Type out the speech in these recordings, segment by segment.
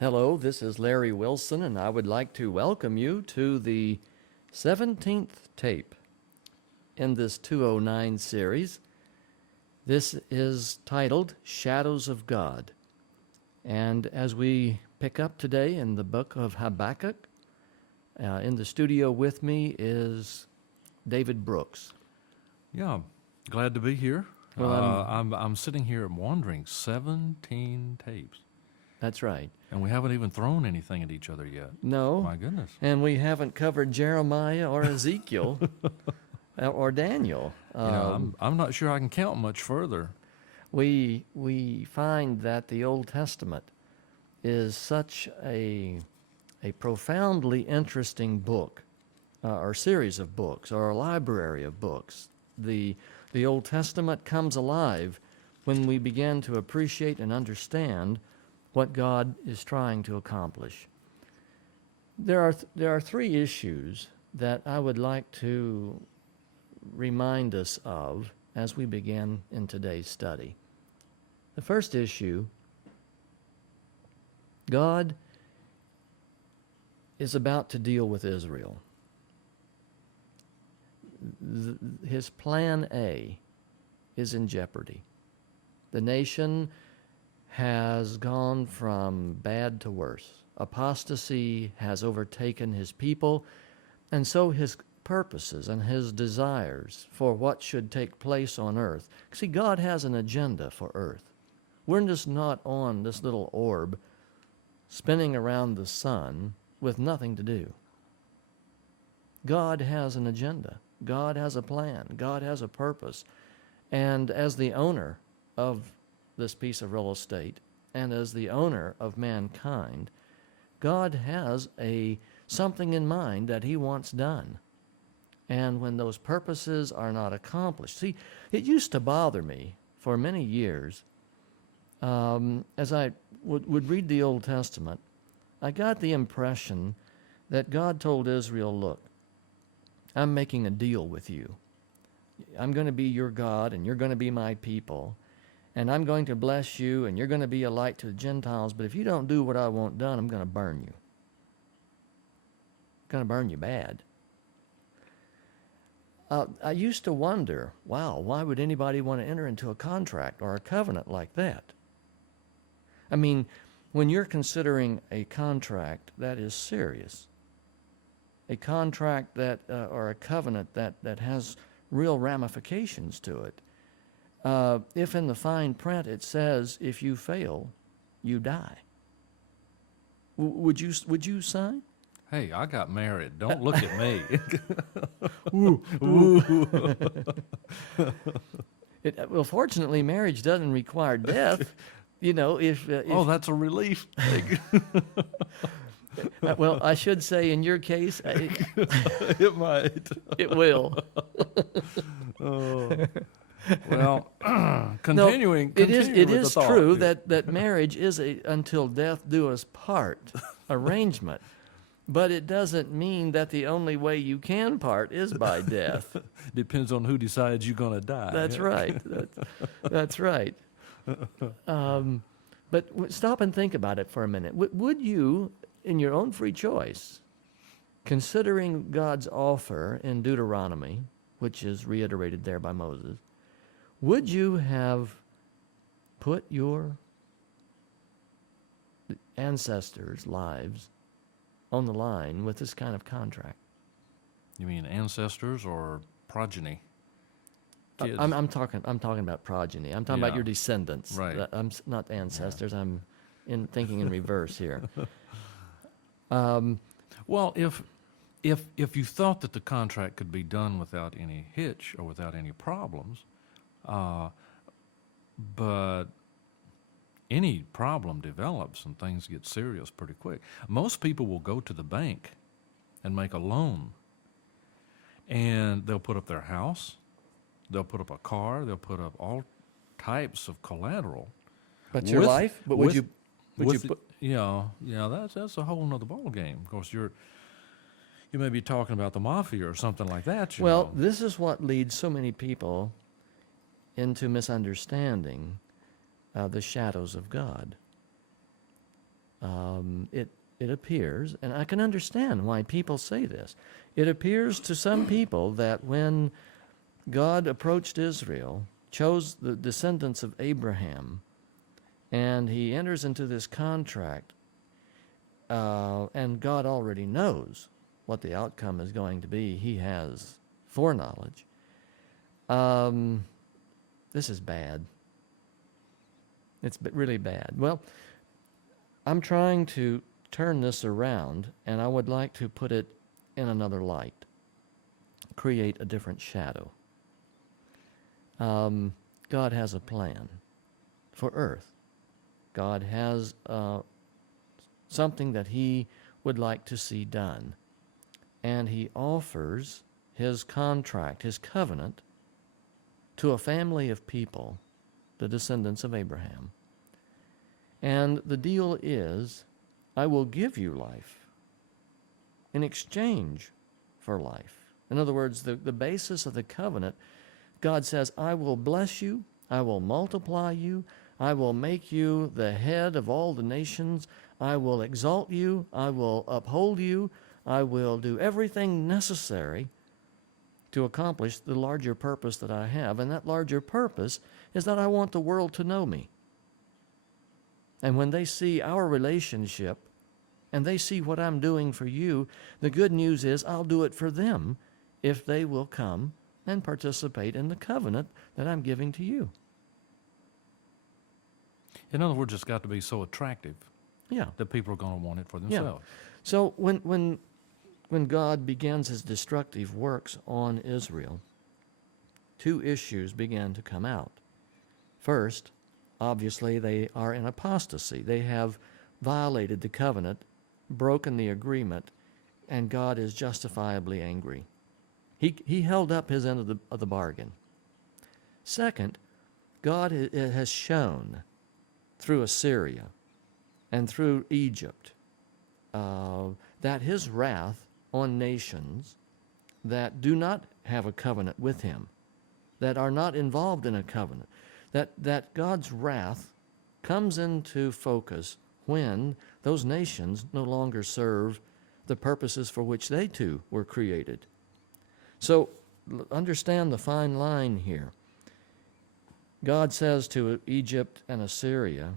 Hello, this is Larry Wilson, and I would like to welcome you to the 17th tape in this 209 series. This is titled Shadows of God. And as we pick up today in the book of Habakkuk, in the studio with me is David Brooks. Yeah, glad to be here. Well, I'm sitting here wondering, 17 tapes, That's right. and we haven't even thrown anything at each other yet. No, My goodness. and we haven't covered Jeremiah or Ezekiel or Daniel. I'm not sure I can count much further. We find that the Old Testament is such a profoundly interesting book, or series of books, or a library of books. The Old Testament comes alive when we begin to appreciate and understand what God is trying to accomplish. There are three issues that I would like to remind us of as we begin in today's study. The first issue, God is about to deal with Israel. His plan A is in jeopardy. The nation has gone from bad to worse. Apostasy has overtaken his people, and so his purposes and his desires for what should take place on earth. See, God has an agenda for earth. We're just not on this little orb spinning around the sun with nothing to do. God has an agenda. God has a plan. God has a purpose. And as the owner of this piece of real estate and as the owner of mankind, God has something in mind that he wants done. And when those purposes are not accomplished, see, it used to bother me for many years. As I would read the Old Testament, I got the impression that God told Israel, look, I'm making a deal with you. I'm going to be your God, and you're going to be my people, and I'm going to bless you, and you're going to be a light to the Gentiles, but if you don't do what I want done, I'm going to burn you. I'm going to burn you bad. I used to wonder, wow, why would anybody want to enter into a contract or a covenant like that? I mean, when you're considering a contract that is serious, a contract that or a covenant that has real ramifications to it, if in the fine print it says if you fail, you die, would you sign? Hey, I got married. Don't look at me. Well, fortunately, marriage doesn't require death. If Oh, that's a relief. well, I should say in your case, It might. it will. Oh. Well, continuing It is with the thought true here. that marriage is a until death do us part arrangement, but it doesn't mean that the only way you can part is by death. Depends on who decides you're going to die. That's right. That's right. But stop and think about it for a minute. Would you, in your own free choice, considering God's offer in Deuteronomy, which is reiterated there by Moses, would you have put your ancestors' lives on the line with this kind of contract? You mean ancestors or progeny? Kids. I'm talking about progeny. I'm talking about Yeah. your descendants. Right. I'm not ancestors. I'm thinking in reverse here. Well, if you thought that the contract could be done without any hitch or without any problems, but any problem develops and things get serious pretty quick. Most people will go to the bank and make a loan, and they'll put up their house, they'll put up a car, they'll put up all types of collateral. But your life? But would you put? Yeah, that's a whole nother ball game. Of course, you may be talking about the mafia or something like that. You Well, know. this is what leads so many people into misunderstanding the shadows of God. it appears, and I can understand why people say this, it appears to some people that when God approached Israel, chose the descendants of Abraham, and he enters into this contract, and God already knows what the outcome is going to be. He has foreknowledge. This is bad. It's really bad. Well, I'm trying to turn this around, and I would like to put it in another light, create a different shadow. God has a plan for earth. God has something that he would like to see done. And he offers his contract, his covenant, to a family of people, the descendants of Abraham. And the deal is, I will give you life in exchange for life. In other words, the basis of the covenant, God says, I will bless you, I will multiply you, I will make you the head of all the nations, I will exalt you, I will uphold you, I will do everything necessary to accomplish the larger purpose that I have. And that larger purpose is that I want the world to know me. And when they see our relationship and they see what I'm doing for you, the good news is I'll do it for them if they will come and participate in the covenant that I'm giving to you. In other words, it's got to be so attractive Yeah. that people are going to want it for themselves. So when God begins his destructive works on Israel, two issues began to come out. First, obviously, they are in apostasy. They have violated the covenant, broken the agreement, and God is justifiably angry. He held up his end of the bargain. Second, God has shown through Assyria and through Egypt that his wrath on nations that do not have a covenant with him, that are not involved in a covenant, that God's wrath comes into focus when those nations no longer serve the purposes for which they too were created. So understand the fine line here. God says to Egypt and Assyria,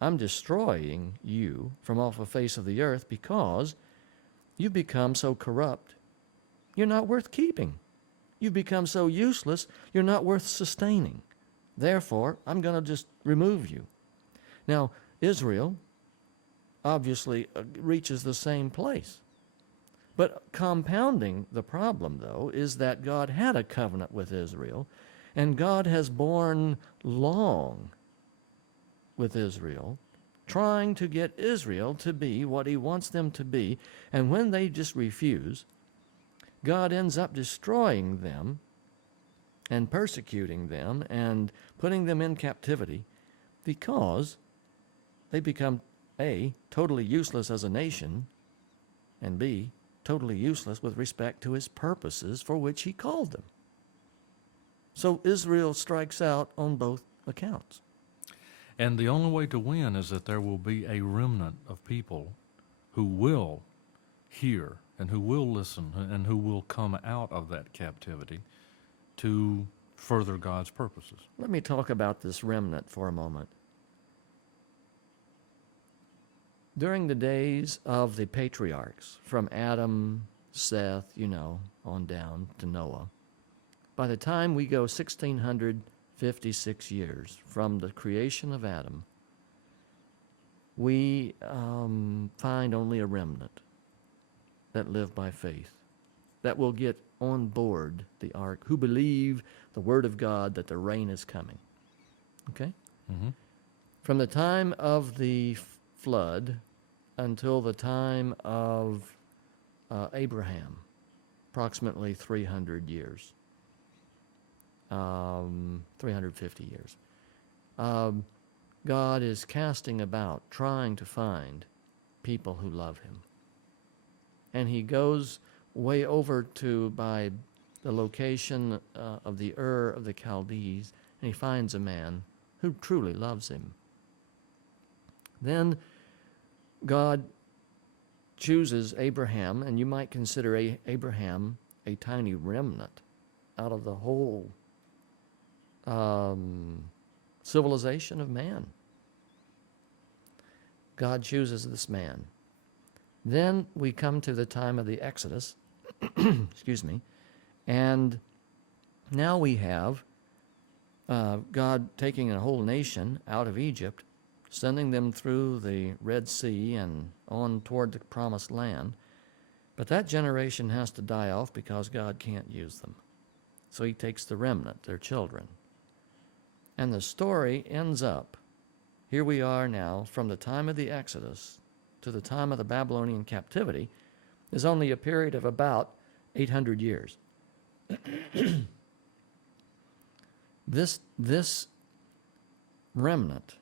I'm destroying you from off the face of the earth because you've become so corrupt, you're not worth keeping. You've become so useless, you're not worth sustaining. Therefore, I'm going to just remove you. Now, Israel obviously reaches the same place. But compounding the problem, though, is that God had a covenant with Israel, and God has borne long with Israel, trying to get Israel to be what he wants them to be. And when they just refuse, God ends up destroying them and persecuting them and putting them in captivity because they become, A, totally useless as a nation, and B, totally useless with respect to his purposes for which he called them. So Israel strikes out on both accounts. And the only way to win is that there will be a remnant of people who will hear and who will listen and who will come out of that captivity to further God's purposes. Let me talk about this remnant for a moment. During the days of the patriarchs, from Adam, Seth, on down to Noah, by the time we go 1,656 years from the creation of Adam, we find only a remnant that live by faith, that will get on board the ark, who believe the word of God that the rain is coming. Okay? Mm-hmm. From the time of the flood until the time of Abraham, approximately 300 years, 350 years. God is casting about, trying to find people who love him. And he goes way over to by the location of the Ur of the Chaldees, and he finds a man who truly loves him. Then God chooses Abraham, and you might consider Abraham a tiny remnant out of the whole civilization of man. God chooses this man. Then we come to the time of the Exodus, excuse me, and now we have God taking a whole nation out of Egypt, sending them through the Red Sea and on toward the Promised Land. But that generation has to die off because God can't use them. So he takes the remnant, their children. And the story ends up, here we are now, from the time of the Exodus to the time of the Babylonian captivity, is only a period of about 800 years. This remnant,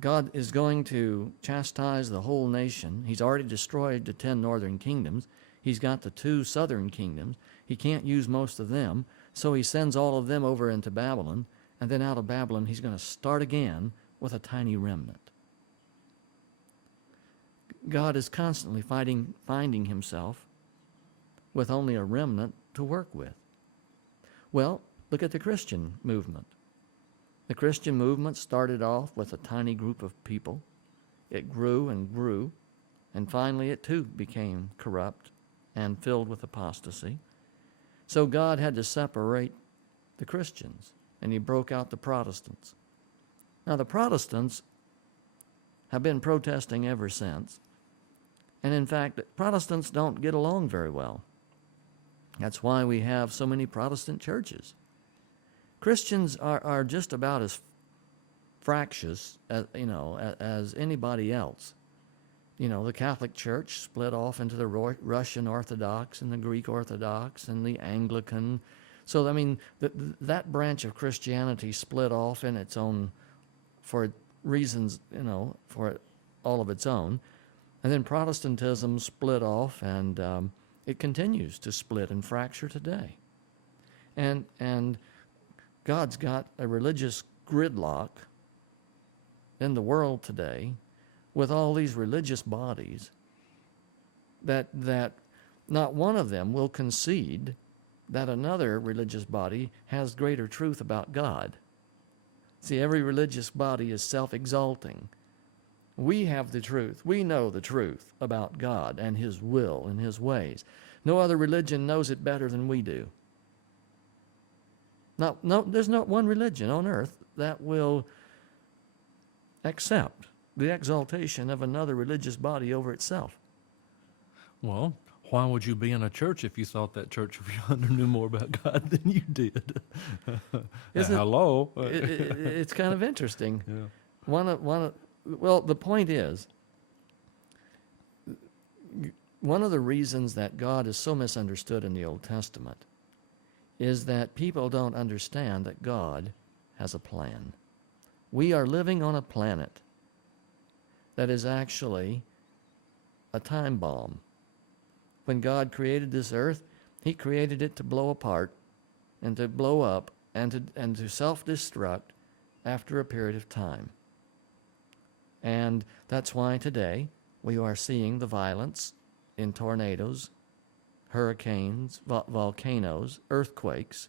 God is going to chastise the whole nation. He's already destroyed the 10 northern kingdoms. He's got the 2 southern kingdoms. He can't use most of them, so he sends all of them over into Babylon, and then out of Babylon he's going to start again with a tiny remnant. God is constantly finding himself with only a remnant to work with. Well, look at the Christian movement. The Christian movement started off with a tiny group of people. It grew and grew, and finally it too became corrupt and filled with apostasy. So God had to separate the Christians, and he broke out the Protestants. Now the Protestants have been protesting ever since, and in fact, Protestants don't get along very well. That's why we have so many Protestant churches. Christians are just about as fractious as anybody else. You know, the Catholic Church split off into the Russian Orthodox and the Greek Orthodox and the Anglican. So, I mean, that branch of Christianity split off in its own, for reasons, for all of its own. And then Protestantism split off, and it continues to split and fracture today. And God's got a religious gridlock in the world today with all these religious bodies that not one of them will concede that another religious body has greater truth about God. See, every religious body is self-exalting. We have the truth. We know the truth about God and his will and his ways. No other religion knows it better than we do. There's not one religion on earth that will accept the exaltation of another religious body over itself. Well, why would you be in a church if you thought that church knew more about God than you did? Hello. It's kind of interesting. Yeah. Well, the point is, one of the reasons that God is so misunderstood in the Old Testament is that people don't understand that God has a plan. We are living on a planet that is actually a time bomb. When God created this earth, he created it to blow apart and to blow up and to self-destruct after a period of time. And that's why today we are seeing the violence in tornadoes, hurricanes, volcanoes, earthquakes,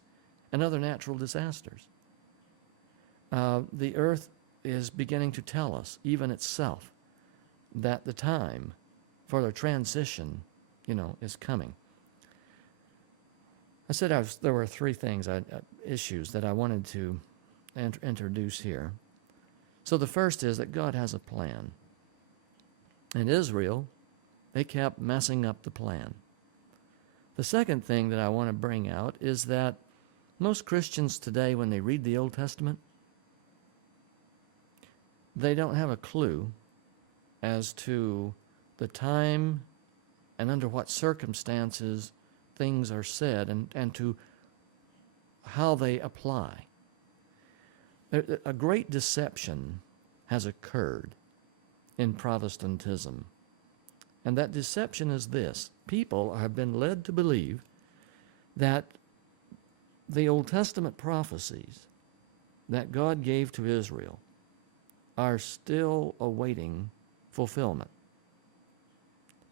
and other natural disasters. The earth is beginning to tell us, even itself, that the time for the transition, is coming. I said there were 3 issues that I wanted to introduce here. So the first is that God has a plan. In Israel, they kept messing up the plan. The second thing that I want to bring out is that most Christians today, when they read the Old Testament, they don't have a clue as to the time and under what circumstances things are said and to how they apply. A great deception has occurred in Protestantism. And that deception is this. People have been led to believe that the Old Testament prophecies that God gave to Israel are still awaiting fulfillment,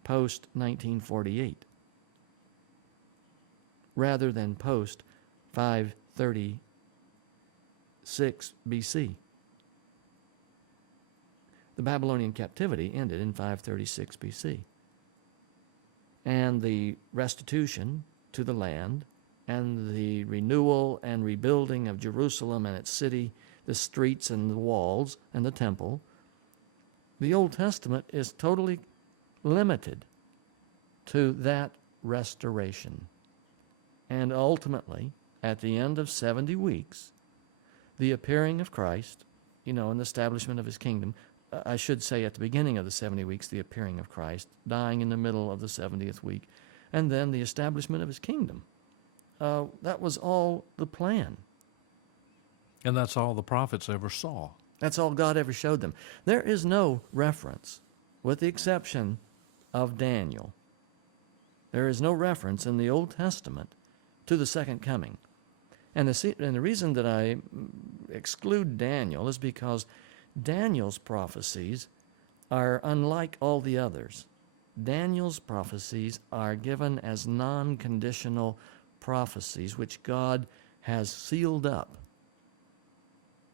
post 1948, rather than post 536 BC. The Babylonian captivity ended in 536 BC. And the restitution to the land and the renewal and rebuilding of Jerusalem and its city, the streets and the walls and the temple, the Old Testament is totally limited to that restoration. And ultimately, at the end of 70 weeks, the appearing of Christ, and the establishment of his kingdom, I should say at the beginning of the 70 weeks, the appearing of Christ, dying in the middle of the 70th week, and then the establishment of his kingdom. That was all the plan. And that's all the prophets ever saw. That's all God ever showed them. There is no reference, with the exception of Daniel. There is no reference in the Old Testament to the second coming. And the reason that I exclude Daniel is because Daniel's prophecies are unlike all the others. Daniel's prophecies are given as non-conditional prophecies, which God has sealed up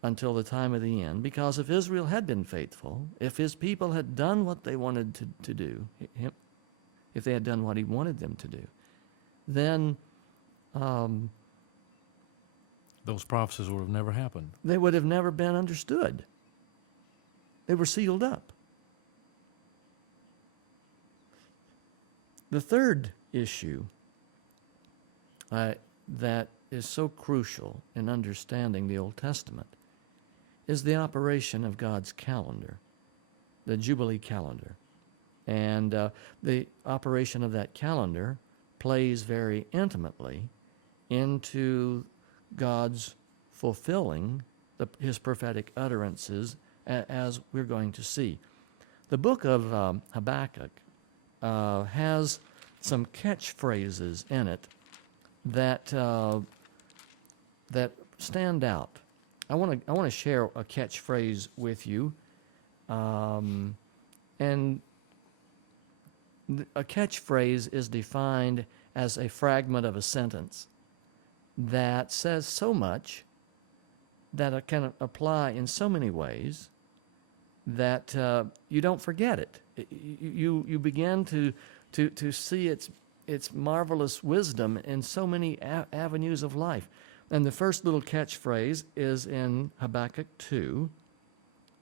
until the time of the end, because if Israel had been faithful, if his people had done what they wanted to do, if they had done what he wanted them to do, then those prophecies would have never happened. They would have never been understood. They were sealed up. The third issue that is so crucial in understanding the Old Testament is the operation of God's calendar, the Jubilee calendar. And the operation of that calendar plays very intimately into God's fulfilling his prophetic utterances, as we're going to see. The book of Habakkuk has some catchphrases in it that stand out. I want to share a catchphrase with you, and a catchphrase is defined as a fragment of a sentence that says so much that it can apply in so many ways that you don't forget it. You begin to see its marvelous wisdom in so many avenues of life. And the first little catchphrase is in Habakkuk 2,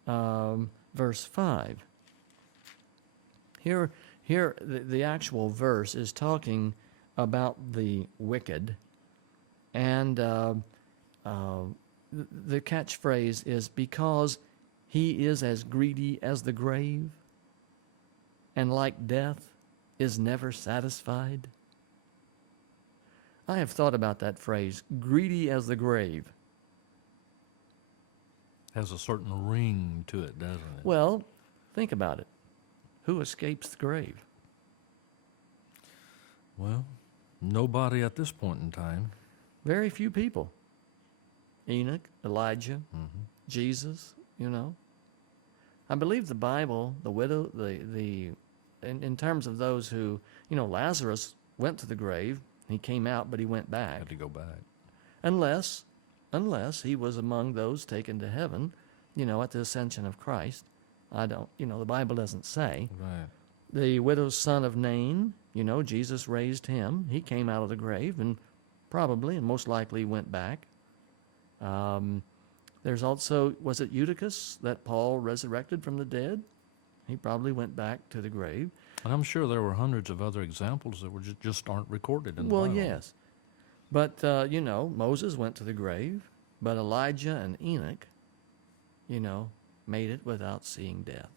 verse 5. Here the actual verse is talking about the wicked, and the catchphrase is, because he is as greedy as the grave, and like death is never satisfied. I have thought about that phrase, greedy as the grave. Has a certain ring to it, doesn't it? Well, think about it. Who escapes the grave? Well, nobody at this point in time. Very few people. Enoch, Elijah, Jesus, I believe the Bible, the widow, in terms of those who, Lazarus went to the grave. He came out, but he went back. Had to go back. Unless he was among those taken to heaven, at the ascension of Christ. The Bible doesn't say. Right. The widow's son of Nain, Jesus raised him. He came out of the grave and probably and most likely went back. There's also, was it Eutychus that Paul resurrected from the dead? He probably went back to the grave. And I'm sure there were hundreds of other examples that were just aren't recorded in the Bible. Well, yes. But, Moses went to the grave, but Elijah and Enoch, made it without seeing death.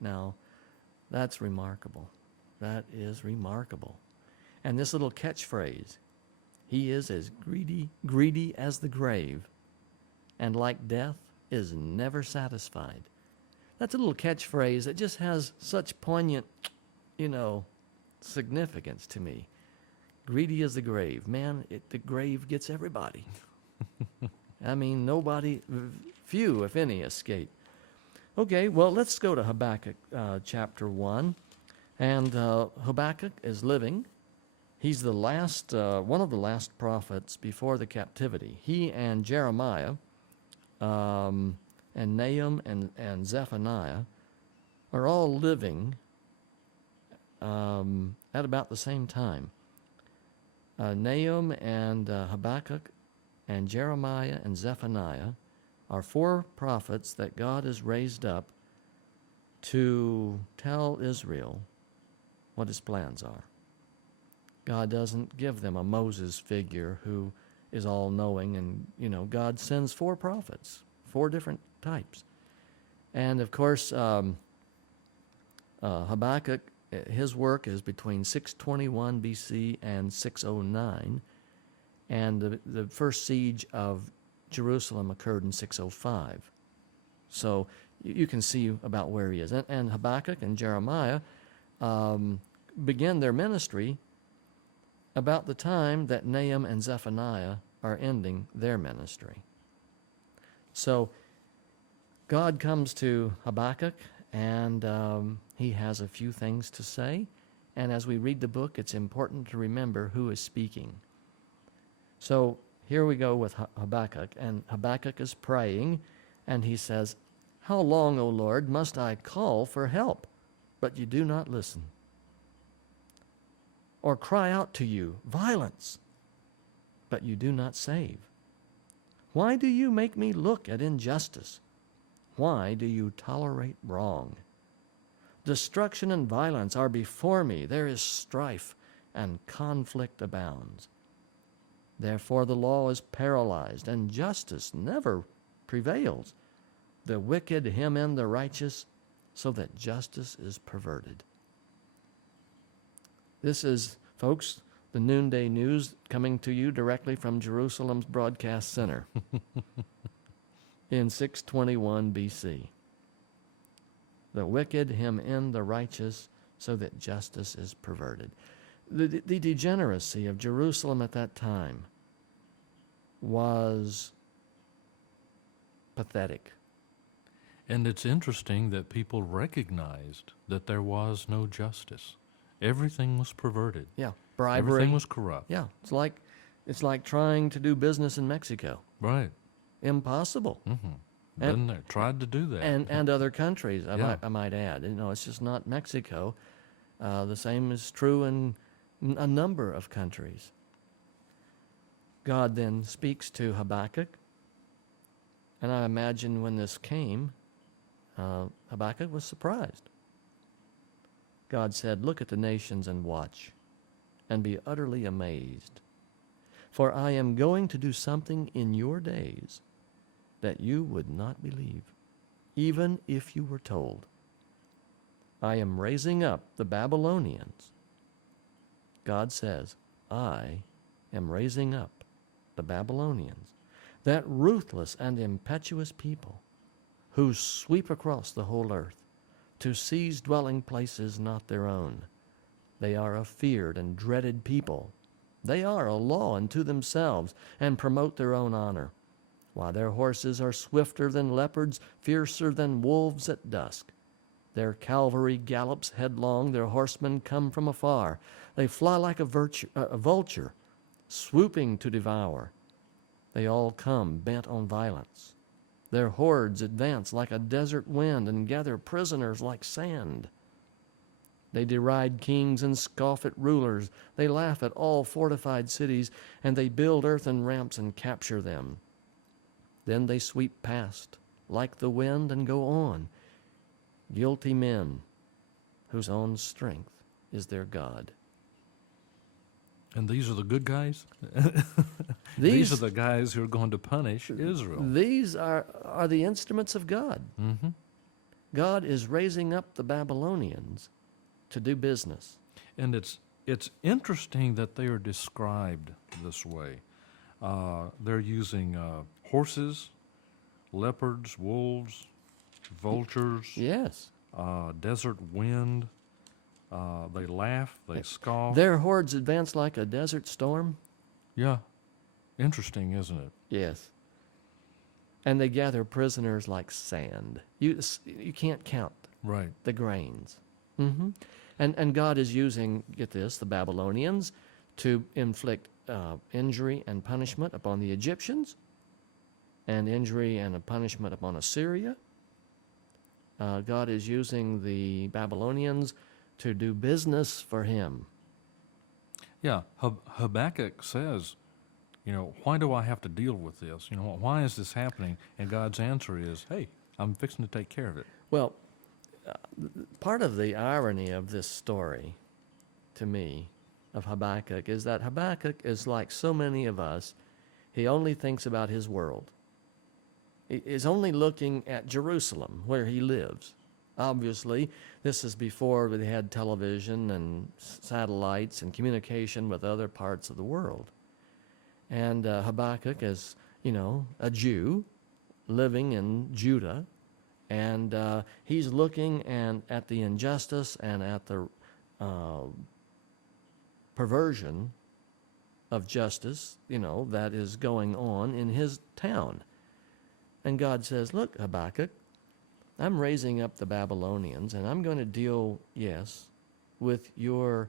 Now, that's remarkable. That is remarkable. And this little catchphrase, he is as greedy as the grave, and like death is never satisfied. That's a little catchphrase that just has such poignant, significance to me. Greedy as the grave. Man, the grave gets everybody. I mean, few, if any, escape. Okay, well, let's go to Habakkuk chapter 1. And Habakkuk is living. He's the last, one of the last prophets before the captivity. He and Jeremiah and Nahum and Zephaniah are all living at about the same time. Nahum and Habakkuk and Jeremiah and Zephaniah are 4 prophets that God has raised up to tell Israel what his plans are. God doesn't give them a Moses figure who is all-knowing, and, God sends 4 prophets, 4 different types. And, of course, Habakkuk, his work is between 621 BC and 609, and the first siege of Jerusalem occurred in 605. So you can see about where he is. And Habakkuk and Jeremiah begin their ministry about the time that Nahum and Zephaniah are ending their ministry. So God comes to Habakkuk, and he has a few things to say. And as we read the book, it's important to remember who is speaking. So here we go with Habakkuk, and Habakkuk is praying, and he says, "How long, O Lord, must I call for help, but you do not listen? Or cry out to you, violence, but you do not save? Why do you make me look at injustice? Why do you tolerate wrong? Destruction and violence are before me. There is strife, and conflict abounds. Therefore the law is paralyzed, and justice never prevails. The wicked hem in the righteous, so that justice is perverted." This is, folks, the Noonday News coming to you directly from Jerusalem's Broadcast Center in 621 BC. The wicked hem in the righteous, so that justice is perverted. The degeneracy of Jerusalem at that time was pathetic. And it's interesting that people recognized that there was no justice. Everything was perverted. Yeah, bribery. Everything was corrupt. Yeah, it's like trying to do business in Mexico. Right. Impossible. Mm-hmm. Been there, tried to do that. And other countries, Yeah. I might add. It's just not Mexico. The same is true in a number of countries. God then speaks to Habakkuk, and I imagine when this came, Habakkuk was surprised. God said, "Look at the nations and watch, and be utterly amazed. For I am going to do something in your days that you would not believe, even if you were told. I am raising up the Babylonians." God says, "I am raising up the Babylonians, that ruthless and impetuous people who sweep across the whole earth to seize dwelling places not their own. They are a feared and dreaded people. They are a law unto themselves and promote their own honor. While their horses are swifter than leopards, fiercer than wolves at dusk. Their cavalry gallops headlong, their horsemen come from afar. They fly like a vulture, swooping to devour. They all come bent on violence. Their hordes advance like a desert wind and gather prisoners like sand. They deride kings and scoff at rulers. They laugh at all fortified cities, and they build earthen ramps and capture them. Then they sweep past like the wind and go on. Guilty men whose own strength is their God." And these are the good guys? These are the guys who are going to punish Israel. These are the instruments of God. Mm-hmm. God is raising up the Babylonians to do business. And it's interesting that they are described this way. They're using horses, leopards, wolves, vultures, Yes. desert wind. They laugh, they scoff. Their hordes advance like a desert storm. Yeah. Interesting, isn't it? Yes. and they gather prisoners like sand. You can't count Right. the grains. hmm And God is using, get this, the Babylonians to inflict injury and punishment upon the Egyptians, and injury and a punishment upon Assyria. God is using the Babylonians to do business for him. Yeah. Habakkuk says, why do I have to deal with this? Why is this happening? And God's answer is, hey, I'm fixing to take care of it. Well, part of the irony of this story, to me, of Habakkuk, is that Habakkuk is like so many of us. He only thinks about his world. He is only looking at Jerusalem, where he lives. Obviously, this is before they had television and satellites and communication with other parts of the world. And Habakkuk is, a Jew living in Judah, and he's looking at the injustice and at the perversion of justice, that is going on in his town. And God says, look, Habakkuk, I'm raising up the Babylonians, and I'm going to deal, yes, with your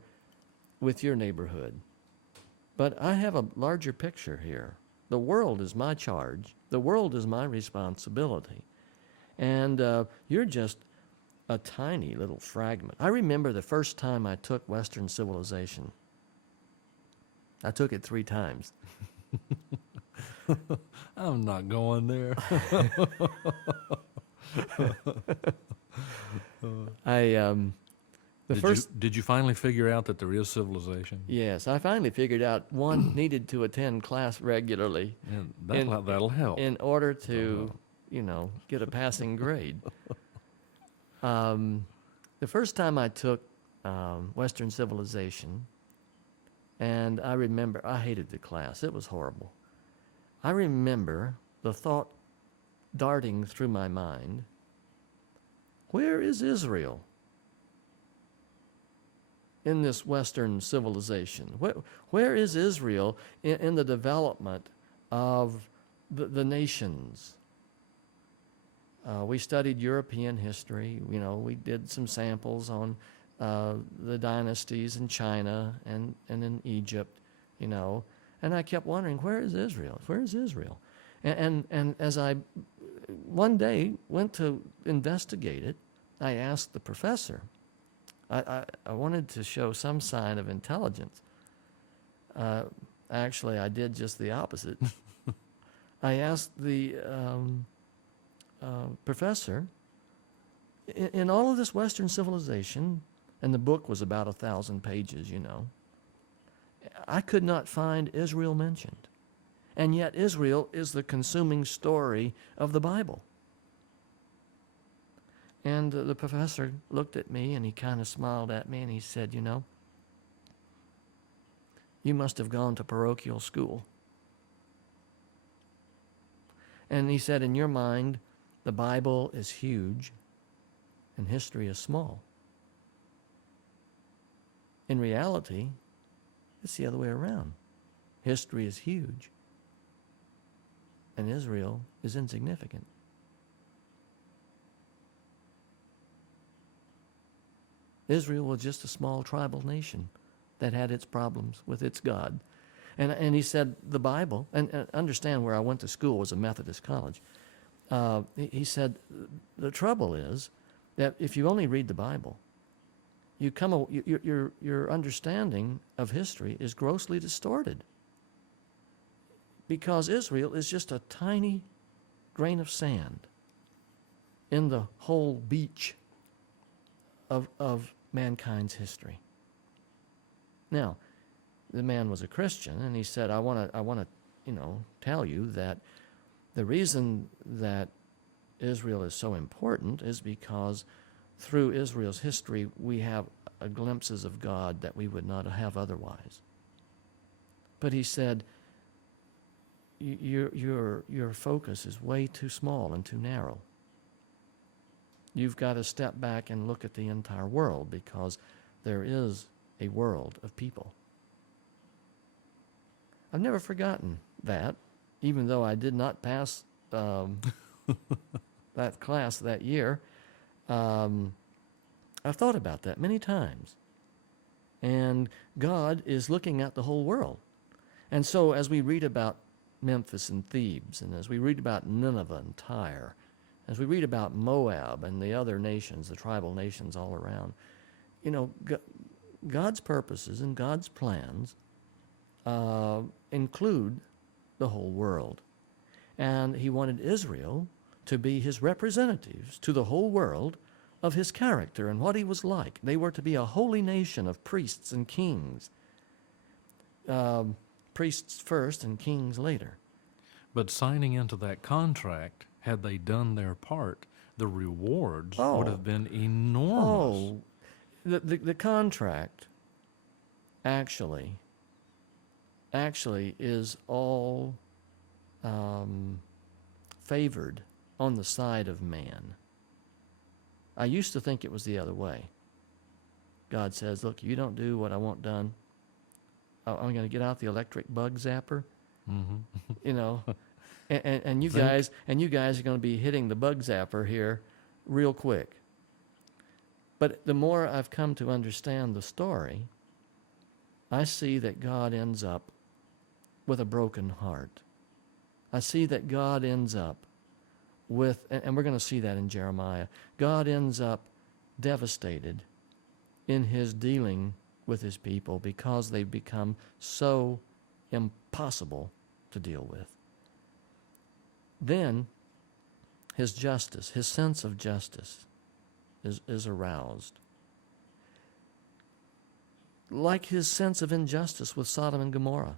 neighborhood. But I have a larger picture here. The world is my charge. The world is my responsibility. And you're just a tiny little fragment. I remember the first time I took Western civilization. I took it 3 times. I'm not going there. Did you finally figure out that there is civilization? Yes, I finally figured out one needed to attend class regularly. Yeah, that'll help. In order to, get a passing grade. The first time I took Western civilization, and I remember I hated the class. It was horrible. I remember the thought darting through my mind, where is Israel in this Western civilization? Where is Israel in the development of the nations? We studied European history. We did some samples on the dynasties in China and in Egypt, and I kept wondering, where is Israel? Where is Israel? And as I one day went to investigate it, I asked the professor. I wanted to show some sign of intelligence. Actually, I did just the opposite. I asked the professor, in all of this Western civilization, and the book was about 1,000 pages, I could not find Israel mentioned. And yet Israel is the consuming story of the Bible. And the professor looked at me and he kind of smiled at me and he said, you must have gone to parochial school. And he said, in your mind, the Bible is huge and history is small. In reality, it's the other way around. History is huge and Israel is insignificant. Israel was just a small tribal nation that had its problems with its God. And he said the Bible, and understand where I went to school was a Methodist college. He said the trouble is that if you only read the Bible, your understanding of history is grossly distorted. Because Israel is just a tiny grain of sand in the whole beach of mankind's history. Now, the man was a Christian, and he said, I want to, tell you that the reason that Israel is so important is because through Israel's history we have glimpses of God that we would not have otherwise. But he said, your focus is way too small and too narrow. You've got to step back and look at the entire world, because there is a world of people. I've never forgotten that, even though I did not pass that class that year, I've thought about that many times. And God is looking at the whole world. And so as we read about Memphis and Thebes, and as we read about Nineveh and Tyre, as we read about Moab and the other nations, the tribal nations all around, you know, God's purposes and God's plans include the whole world. And he wanted Israel to be his representatives to the whole world of his character and what he was like. They were to be a holy nation of priests and kings. Priests first and kings later. But signing into that contract, had they done their part, the rewards would have been enormous. Oh, the contract actually is all favored on the side of man. I used to think it was the other way. God says, look, you don't do what I want done, I'm going to get out the electric bug zapper, you know, and you guys are going to be hitting the bug zapper here real quick. But the more I've come to understand the story, I see that God ends up with a broken heart. I see that God ends up with, and we're going to see that in Jeremiah, God ends up devastated in his dealing with his people because they've become so impossible to deal with. Then his justice, his sense of justice is aroused. Like his sense of injustice with Sodom and Gomorrah.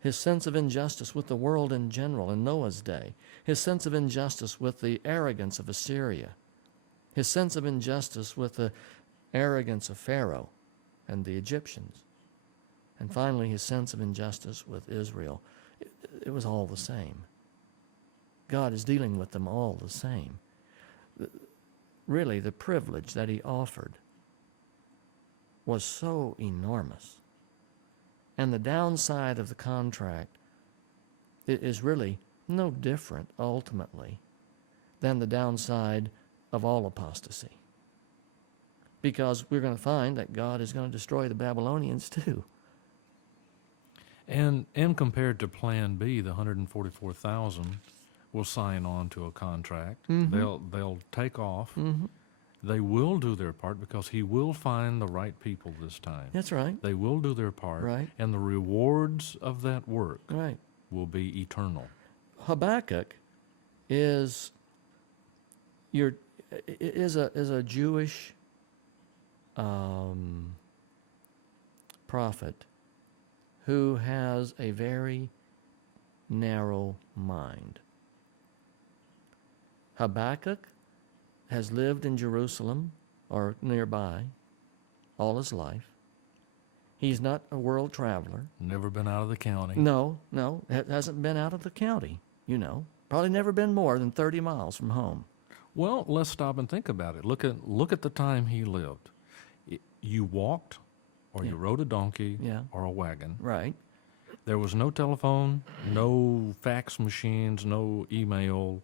His sense of injustice with the world in general in Noah's day. His sense of injustice with the arrogance of Assyria. His sense of injustice with the arrogance of Pharaoh and the Egyptians. And finally, his sense of injustice with Israel. It was all the same. God is dealing with them all the same. Really, the privilege that he offered was so enormous. And the downside of the contract is really no different, ultimately, than the downside of all apostasy. Because we're going to find that God is going to destroy the Babylonians too. And compared to Plan B, the 144,000 will sign on to a contract. They'll take off. They will do their part because he will find the right people this time. That's right. They will do their part. Right. And the rewards of that work Right. will be eternal. Habakkuk is a Jewish prophet who has a very narrow mind. Habakkuk has lived in Jerusalem or nearby all his life. He's not a world traveler. Never been out of the county. No, hasn't been out of the county, you know. Probably never been more than 30 miles from home. Well, let's stop and think about it. Look at the time he lived. You walked, or you rode a donkey, or a wagon. Right. There was no telephone, no fax machines, no email,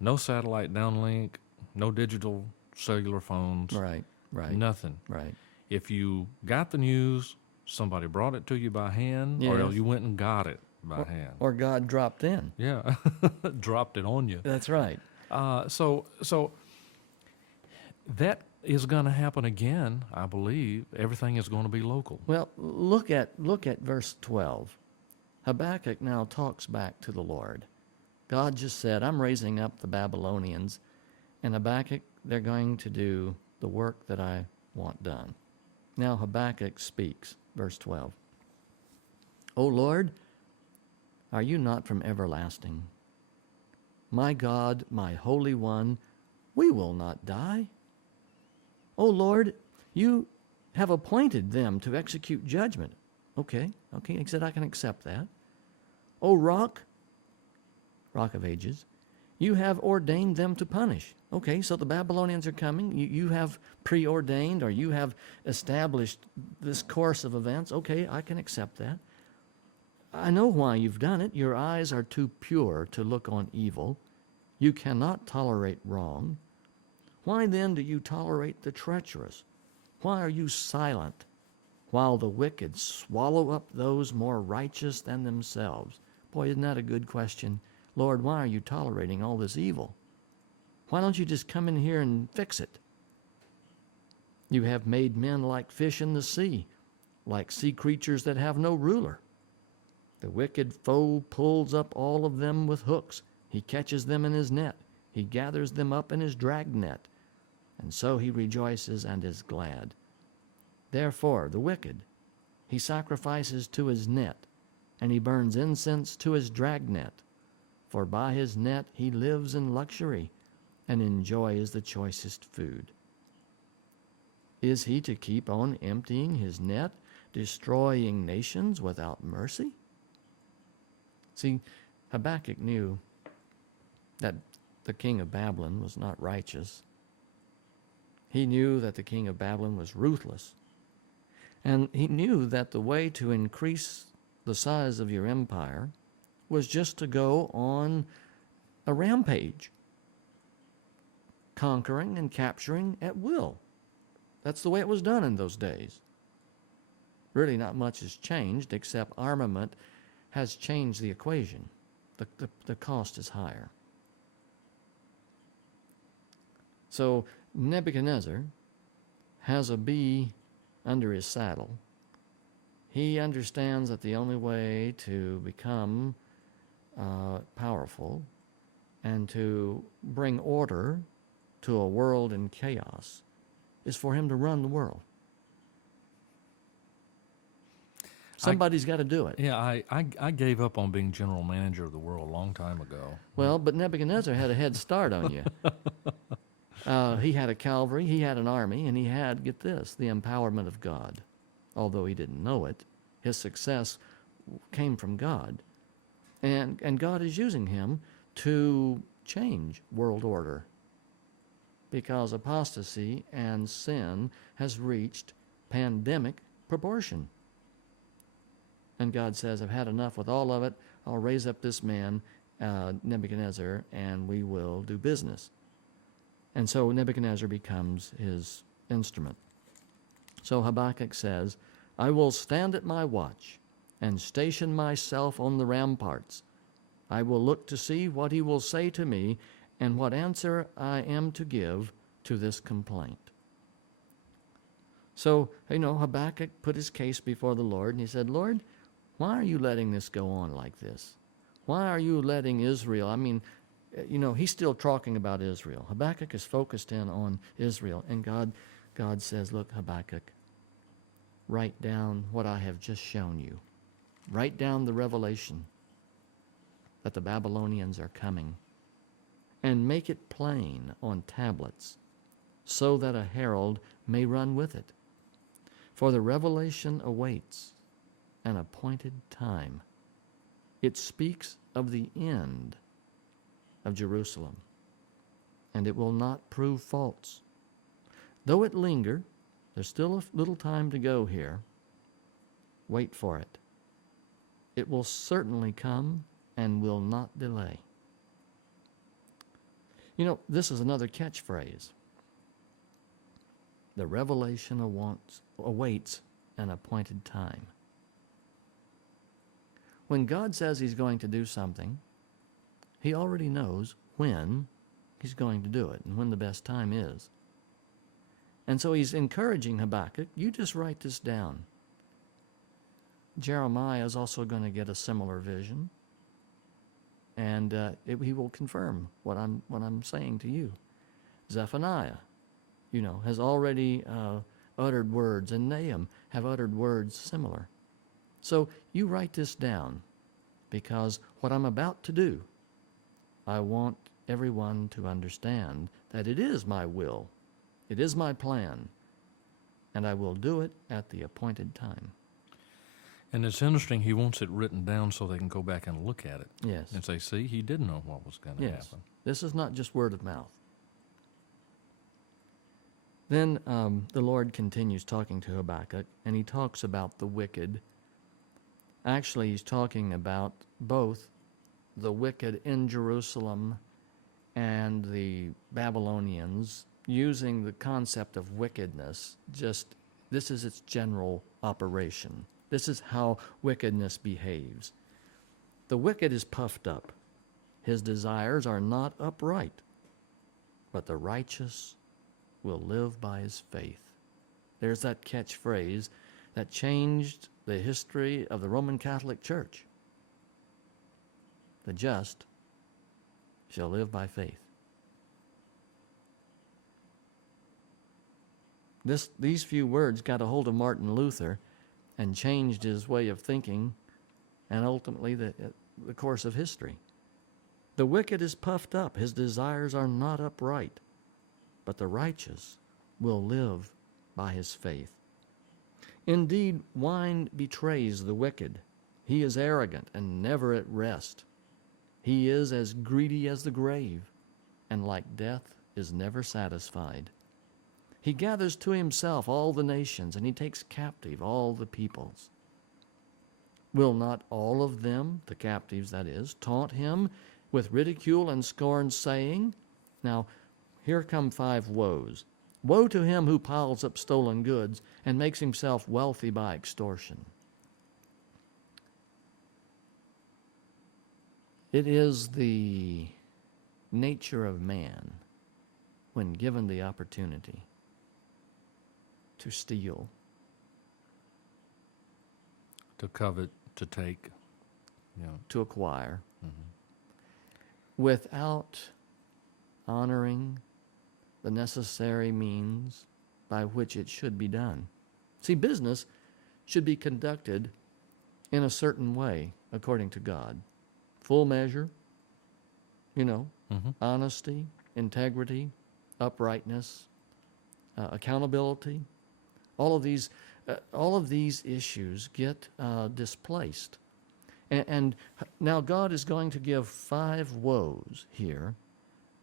no satellite downlink, no digital cellular phones. Right. Nothing. Right. If you got the news, somebody brought it to you by hand, or else you went and got it by hand. Or God dropped in. Yeah, dropped it on you. That's right. So that is going to happen again, I believe. Everything is going to be local. Well, look at verse 12. Habakkuk now talks back to the Lord. God just said, I'm raising up the Babylonians, and Habakkuk, they're going to do the work that I want done. Now Habakkuk speaks, verse 12. O Lord, are you not from everlasting? My God, my Holy One, we will not die. O Lord, you have appointed them to execute judgment. Okay, he said I can accept that. O Rock of Ages, you have ordained them to punish. Okay, so the Babylonians are coming. You have preordained, or you have established this course of events. Okay, I can accept that. I know why you've done it. Your eyes are too pure to look on evil. You cannot tolerate wrong. Why then do you tolerate the treacherous? Why are you silent while the wicked swallow up those more righteous than themselves? Boy, isn't that a good question? Lord, why are you tolerating all this evil? Why don't you just come in here and fix it? You have made men like fish in the sea, like sea creatures that have no ruler. The wicked foe pulls up all of them with hooks. He catches them in his net. He gathers them up in his dragnet. And so he rejoices and is glad. Therefore, the wicked, he sacrifices to his net, and he burns incense to his dragnet. For by his net he lives in luxury and enjoys the choicest food. Is he to keep on emptying his net, destroying nations without mercy? See, Habakkuk knew that the king of Babylon was not righteous. He knew that the king of Babylon was ruthless. And he knew that the way to increase the size of your empire was just to go on a rampage, conquering and capturing at will. That's the way it was done in those days. Really not much has changed, except armament has changed the equation. The cost is higher. So Nebuchadnezzar has a bee under his saddle. He understands that the only way to become powerful and to bring order to a world in chaos is for him to run the world. Somebody's got to do it. Yeah, I gave up on being general manager of the world a long time ago. Well, but Nebuchadnezzar had a head start on you. He had a cavalry, he had an army, and he had, get this, the empowerment of God. Although he didn't know it, his success came from God. And God is using him to change world order, because apostasy and sin has reached pandemic proportion. And God says, I've had enough with all of it. I'll raise up this man, Nebuchadnezzar, and we will do business. And so Nebuchadnezzar becomes his instrument. So Habakkuk says, I will stand at my watch and station myself on the ramparts. I will look to see what he will say to me and what answer I am to give to this complaint. So, Habakkuk put his case before the Lord, and he said, Lord, why are you letting this go on like this? Why are you letting Israel, he's still talking about Israel. Habakkuk is focused in on Israel, and God says, look, Habakkuk, write down what I have just shown you. Write down the revelation that the Babylonians are coming, and make it plain on tablets, so that a herald may run with it. For the revelation awaits an appointed time. It speaks of the end of Jerusalem, and it will not prove false. Though it linger, there's still a little time to go here. Wait for it. It will certainly come and will not delay. This is another catchphrase. The revelation awaits an appointed time. When God says he's going to do something, he already knows when he's going to do it and when the best time is. And so he's encouraging Habakkuk, you just write this down. Jeremiah is also going to get a similar vision, and he will confirm what I'm saying to you. Zephaniah, has already uttered words, and Nahum have uttered words similar. So you write this down, because what I'm about to do, I want everyone to understand that it is my will, it is my plan, and I will do it at the appointed time. And it's interesting, he wants it written down so they can go back and look at it. Yes. And say, see, he did know what was going to happen. This is not just word of mouth. Then the Lord continues talking to Habakkuk, and he talks about the wicked Actually, he's talking about both the wicked in Jerusalem and the Babylonians using the concept of wickedness. Just this is its general operation. This is how wickedness behaves. The wicked is puffed up. His desires are not upright, but the righteous will live by his faith. There's that catchphrase that changed the history of the Roman Catholic Church. The just shall live by faith. These few words got a hold of Martin Luther and changed his way of thinking and ultimately the course of history. The wicked is puffed up. His desires are not upright, but the righteous will live by his faith. Indeed, wine betrays the wicked. He is arrogant and never at rest. He is as greedy as the grave, and like death is never satisfied. He gathers to himself all the nations, and he takes captive all the peoples. Will not all of them, the captives that is, taunt him with ridicule and scorn, saying, now here come 5 woes. Woe to him who piles up stolen goods and makes himself wealthy by extortion. It is the nature of man, when given the opportunity, to steal, To covet, to take, to acquire, without honoring the necessary means by which it should be done. See, business should be conducted in a certain way according to God. Full measure, honesty, integrity, uprightness, accountability. All of these issues get displaced. And now God is going to give 5 woes here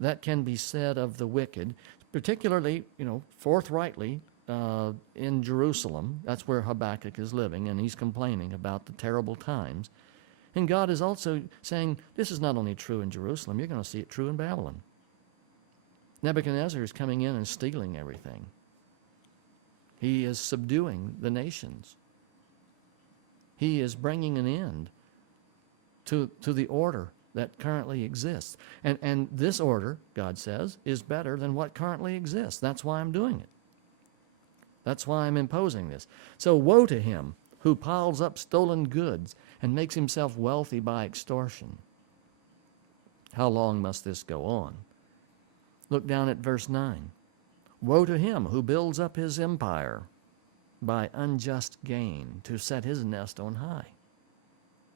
that can be said of the wicked, particularly, forthrightly in Jerusalem. That's where Habakkuk is living, and he's complaining about the terrible times. And God is also saying, this is not only true in Jerusalem, you're going to see it true in Babylon. Nebuchadnezzar is coming in and stealing everything. He is subduing the nations. He is bringing an end to the order that currently exists. And this order, God says, is better than what currently exists. That's why I'm doing it. That's why I'm imposing this. So woe to him who piles up stolen goods and makes himself wealthy by extortion. How long must this go on? Look down at verse 9. Woe to him who builds up his empire by unjust gain to set his nest on high,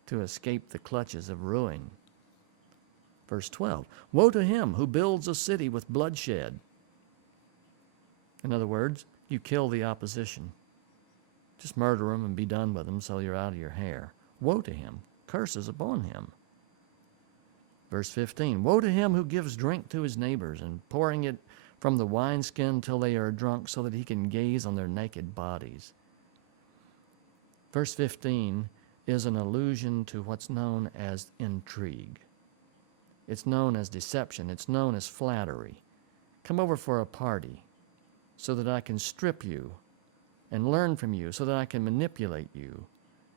to escape the clutches of ruin. Verse 12. Woe to him who builds a city with bloodshed. In other words, you kill the opposition. Just murder them and be done with them so you're out of your hair. Woe to him. Curses upon him. Verse 15. Woe to him who gives drink to his neighbors and pouring it from the wineskin till they are drunk so that he can gaze on their naked bodies. Verse 15 is an allusion to what's known as intrigue. It's known as deception. It's known as flattery. Come over for a party so that I can strip you and learn from you, so that I can manipulate you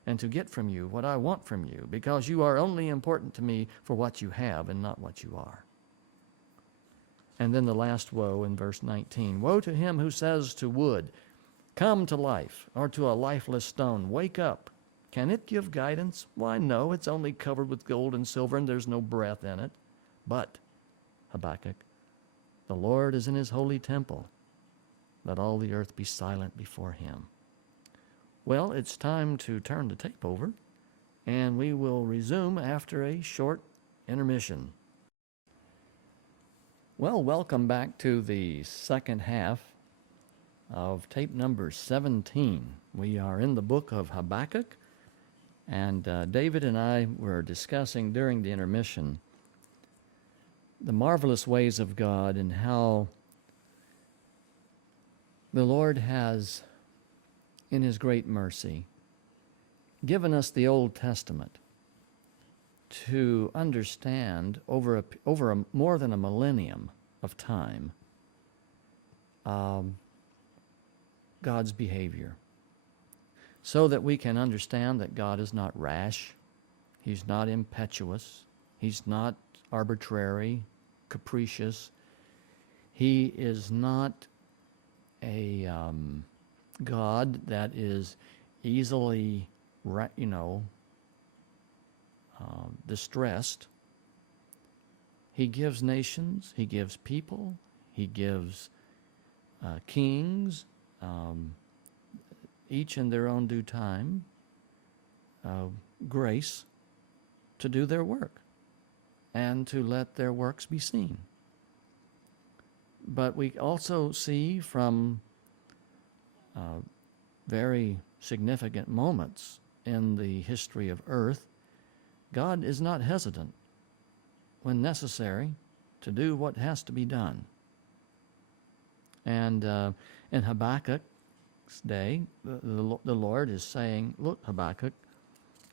and to get from you what I want from you, because you are only important to me for what you have and not what you are. And then the last woe in verse 19. Woe to him who says to wood, come to life, or to a lifeless stone, wake up. Can it give guidance? Why, no, it's only covered with gold and silver, and there's no breath in it. But, Habakkuk, the Lord is in his holy temple. Let all the earth be silent before him. Well, it's time to turn the tape over, and we will resume after a short intermission. Well, welcome back to the second half of tape number 17. We are in the book of Habakkuk, and David and I were discussing during the intermission the marvelous ways of God and how the Lord has, in his great mercy, given us the Old Testament to understand over more than a millennium of time God's behavior, so that we can understand that God is not rash, He's not impetuous, He's not arbitrary, capricious. He is not a God that is easily, distressed. He gives nations, He gives people, He gives kings, each in their own due time, grace to do their work and to let their works be seen. But we also see from very significant moments in the history of earth, God is not hesitant when necessary to do what has to be done. And in Habakkuk's day, the Lord is saying, look, Habakkuk,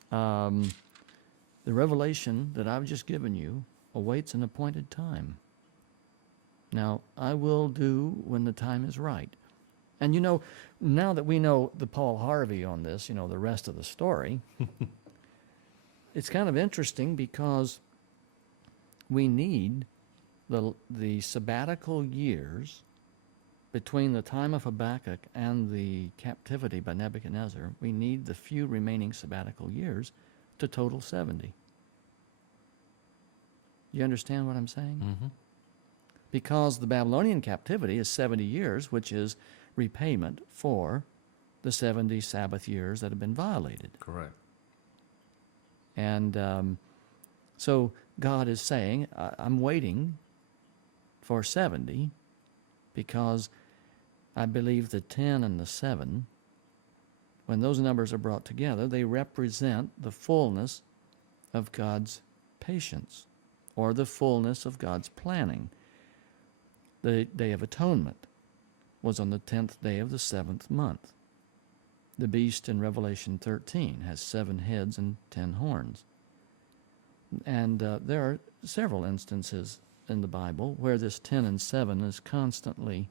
the revelation that I've just given you awaits an appointed time. Now, I will do when the time is right. And now that we know the Paul Harvey on this, the rest of the story, it's kind of interesting because we need the sabbatical years between the time of Habakkuk and the captivity by Nebuchadnezzar. We need the few remaining sabbatical years to total 70. You understand what I'm saying? Mm-hmm. Because the Babylonian captivity is 70 years, which is repayment for the 70 Sabbath years that have been violated. Correct. And so God is saying, I'm waiting for 70 because I believe the 10 and the 7, when those numbers are brought together, they represent the fullness of God's patience or the fullness of God's planning. The Day of Atonement was on the 10th day of the 7th month. The beast in Revelation 13 has 7 heads and 10 horns. And there are several instances in the Bible where this 10 and 7 is constantly,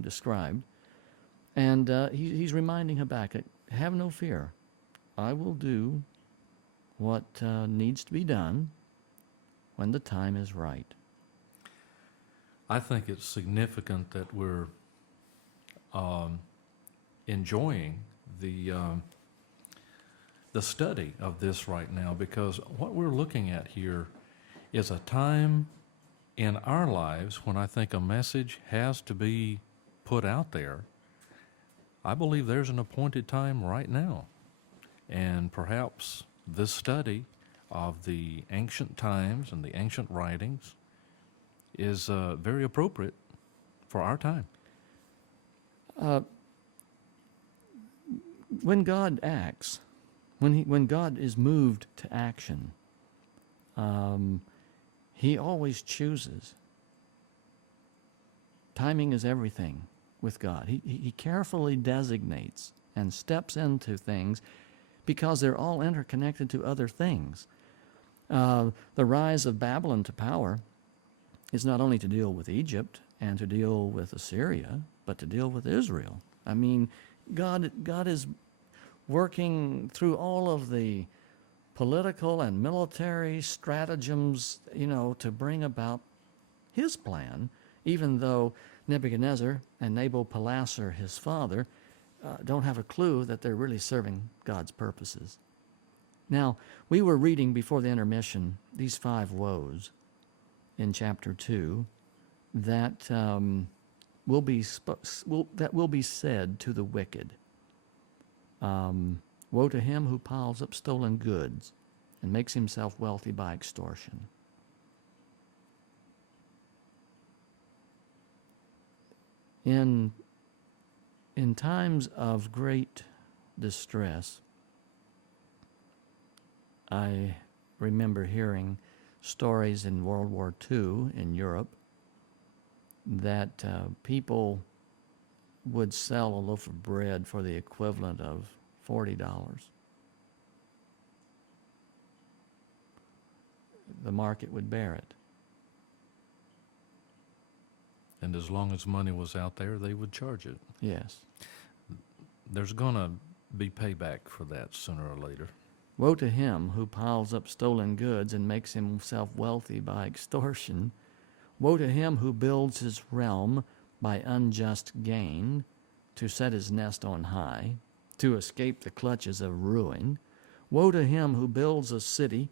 described. And he's reminding Habakkuk, have no fear. I will do what needs to be done when the time is right. I think it's significant that we're enjoying the study of this right now, because what we're looking at here is a time in our lives when I think a message has to be put out there. I believe there's an appointed time right now, and perhaps this study of the ancient times and the ancient writings is very appropriate for our time. When God acts, when God is moved to action, He always chooses. Timing is everything with God. He carefully designates and steps into things because they're all interconnected to other things. The rise of Babylon to power is not only to deal with Egypt and to deal with Assyria, but to deal with Israel. I mean, God is working through all of the political and military stratagems, to bring about His plan, even though Nebuchadnezzar and Nabopolassar, his father, don't have a clue that they're really serving God's purposes. Now, we were reading before the intermission these 5 woes in chapter 2 that will be said to the wicked. Woe to him who piles up stolen goods and makes himself wealthy by extortion. In times of great distress, I remember hearing stories in World War II in Europe that people would sell a loaf of bread for the equivalent of $40. The market would bear it. And as long as money was out there, they would charge it. Yes. There's going to be payback for that sooner or later. Woe to him who piles up stolen goods and makes himself wealthy by extortion. Woe to him who builds his realm by unjust gain, to set his nest on high, to escape the clutches of ruin. Woe to him who builds a city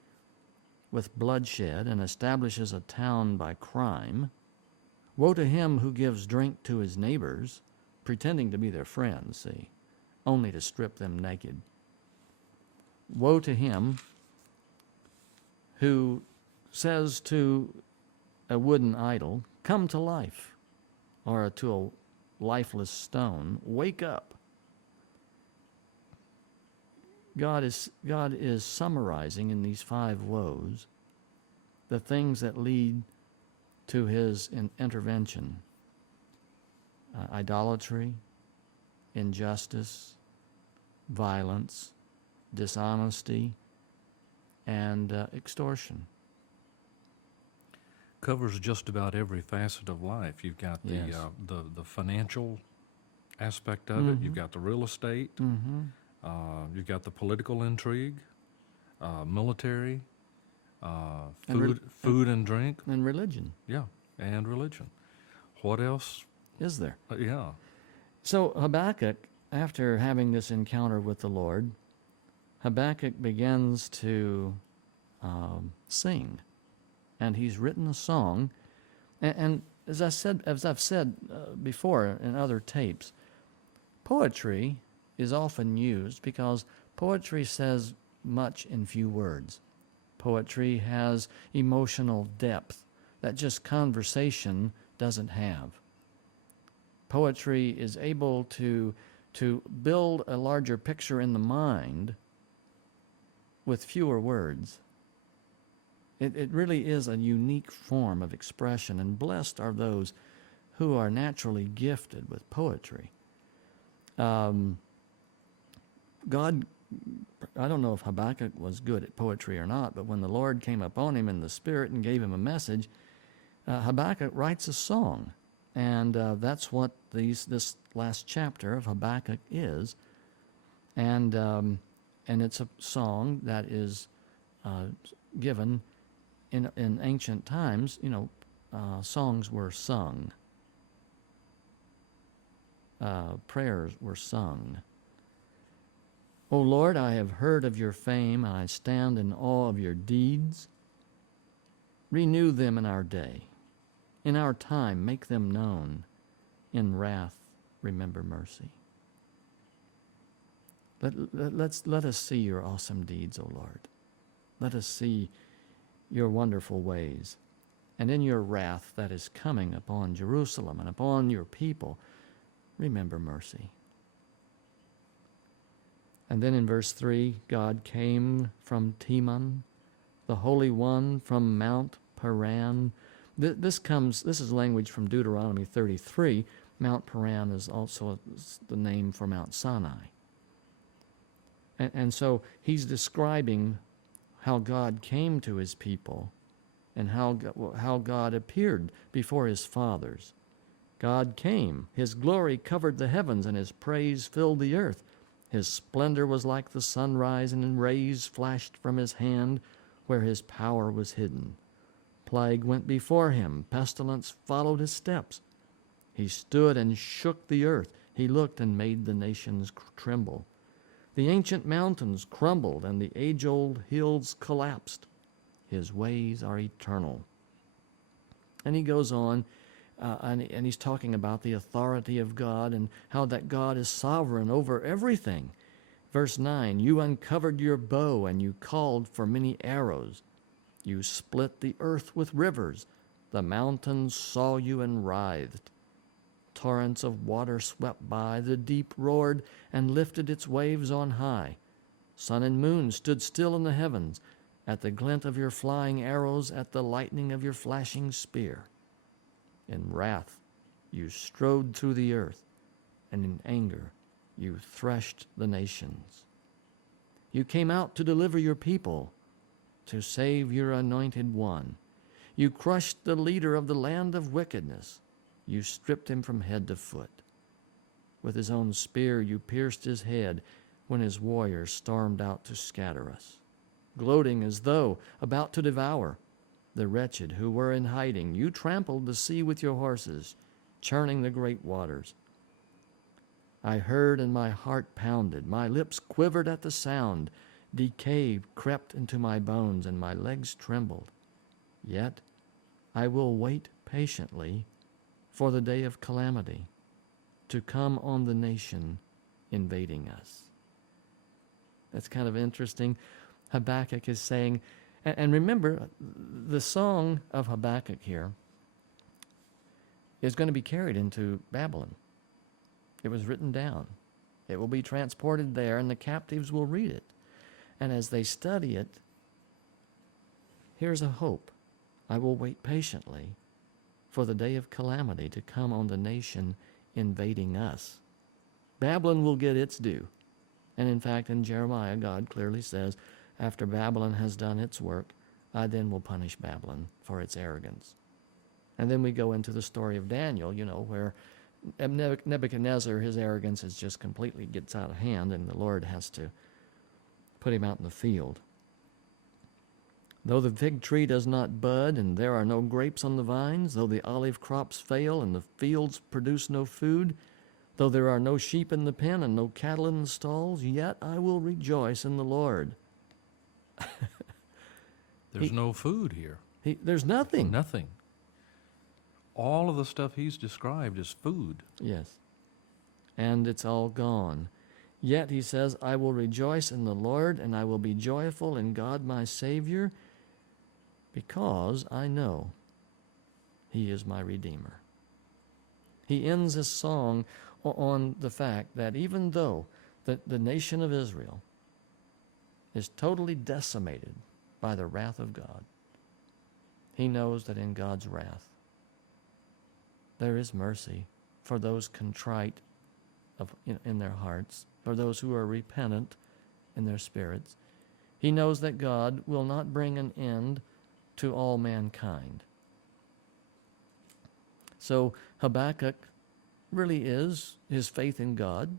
with bloodshed and establishes a town by crime. Woe to him who gives drink to his neighbors, pretending to be their friends, see, only to strip them naked. Woe to him who says to a wooden idol, "Come to life," or to a lifeless stone, "Wake up." God is summarizing in these 5 woes the things that lead to his intervention: idolatry, injustice, violence, dishonesty, and extortion. Covers just about every facet of life. You've got Yes. the financial aspect of it. You've got the real estate. You've got the political intrigue, military, food and drink. And religion. Yeah, and religion. What else? Is there? Yeah. So Habakkuk, after having this encounter with the Lord, Habakkuk begins to sing, and he's written a song. And as I've said before in other tapes, poetry is often used because poetry says much in few words. Poetry has emotional depth that just conversation doesn't have. Poetry is able to build a larger picture in the mind with fewer words. It really is a unique form of expression, and blessed are those who are naturally gifted with poetry. God, I don't know if Habakkuk was good at poetry or not, but when the Lord came upon him in the Spirit and gave him a message, Habakkuk writes a song. And that's what this last chapter of Habakkuk is. And it's a song that is given in ancient times. Songs were sung. Prayers were sung. O Lord, I have heard of your fame, and I stand in awe of your deeds. Renew them in our day. In our time, make them known. In wrath, remember mercy. Let us see your awesome deeds, O Lord. Let us see your wonderful ways. And in your wrath that is coming upon Jerusalem and upon your people, remember mercy. And then in verse 3, God came from Teman, the Holy One from Mount Paran. This is language from Deuteronomy 33. Mount Paran is also the name for Mount Sinai. And so he's describing how God came to his people and how God appeared before his fathers. God came. His glory covered the heavens, and his praise filled the earth. His splendor was like the sunrise, and rays flashed from his hand where his power was hidden. Plague went before him. Pestilence followed his steps. He stood and shook the earth. He looked and made the nations tremble. The ancient mountains crumbled, and the age-old hills collapsed. His ways are eternal. And he goes on, and he's talking about the authority of God and how that God is sovereign over everything. Verse 9, you uncovered your bow, and you called for many arrows. You split the earth with rivers. The mountains saw you and writhed. Torrents of water swept by. The deep roared and lifted its waves on high. Sun and moon stood still in the heavens, at the glint of your flying arrows, at the lightning of your flashing spear. In wrath you strode through the earth, and in anger you threshed the nations. You came out to deliver your people, to save your anointed one. You crushed the leader of the land of wickedness. You stripped him from head to foot. With his own spear you pierced his head when his warriors stormed out to scatter us. Gloating as though about to devour the wretched who were in hiding, you trampled the sea with your horses, churning the great waters. I heard and my heart pounded. My lips quivered at the sound. Decay crept into my bones and my legs trembled. Yet I will wait patiently for the day of calamity to come on the nation invading us. That's kind of interesting. Habakkuk is saying, and remember, the song of Habakkuk here is going to be carried into Babylon. It was written down. It will be transported there, and the captives will read it. And as they study it, here's a hope. I will wait patiently for the day of calamity to come on the nation invading us. Babylon will get its due. And in fact, in Jeremiah, God clearly says, after Babylon has done its work, I then will punish Babylon for its arrogance. And then we go into the story of Daniel, where Nebuchadnezzar, his arrogance is just completely gets out of hand, and the Lord has to put him out in the field. Though the fig tree does not bud, and there are no grapes on the vines, though the olive crops fail, and the fields produce no food, though there are no sheep in the pen, and no cattle in the stalls, yet I will rejoice in the Lord. There's no food here. There's nothing. Nothing. All of the stuff he's described is food. Yes. And it's all gone. Yet he says, I will rejoice in the Lord, and I will be joyful in God my Savior, because I know he is my Redeemer. He ends his song on the fact that even though the nation of Israel is totally decimated by the wrath of God, he knows that in God's wrath there is mercy for those contrite in their hearts, for those who are repentant in their spirits. He knows that God will not bring an end to all mankind. So Habakkuk really is, his faith in God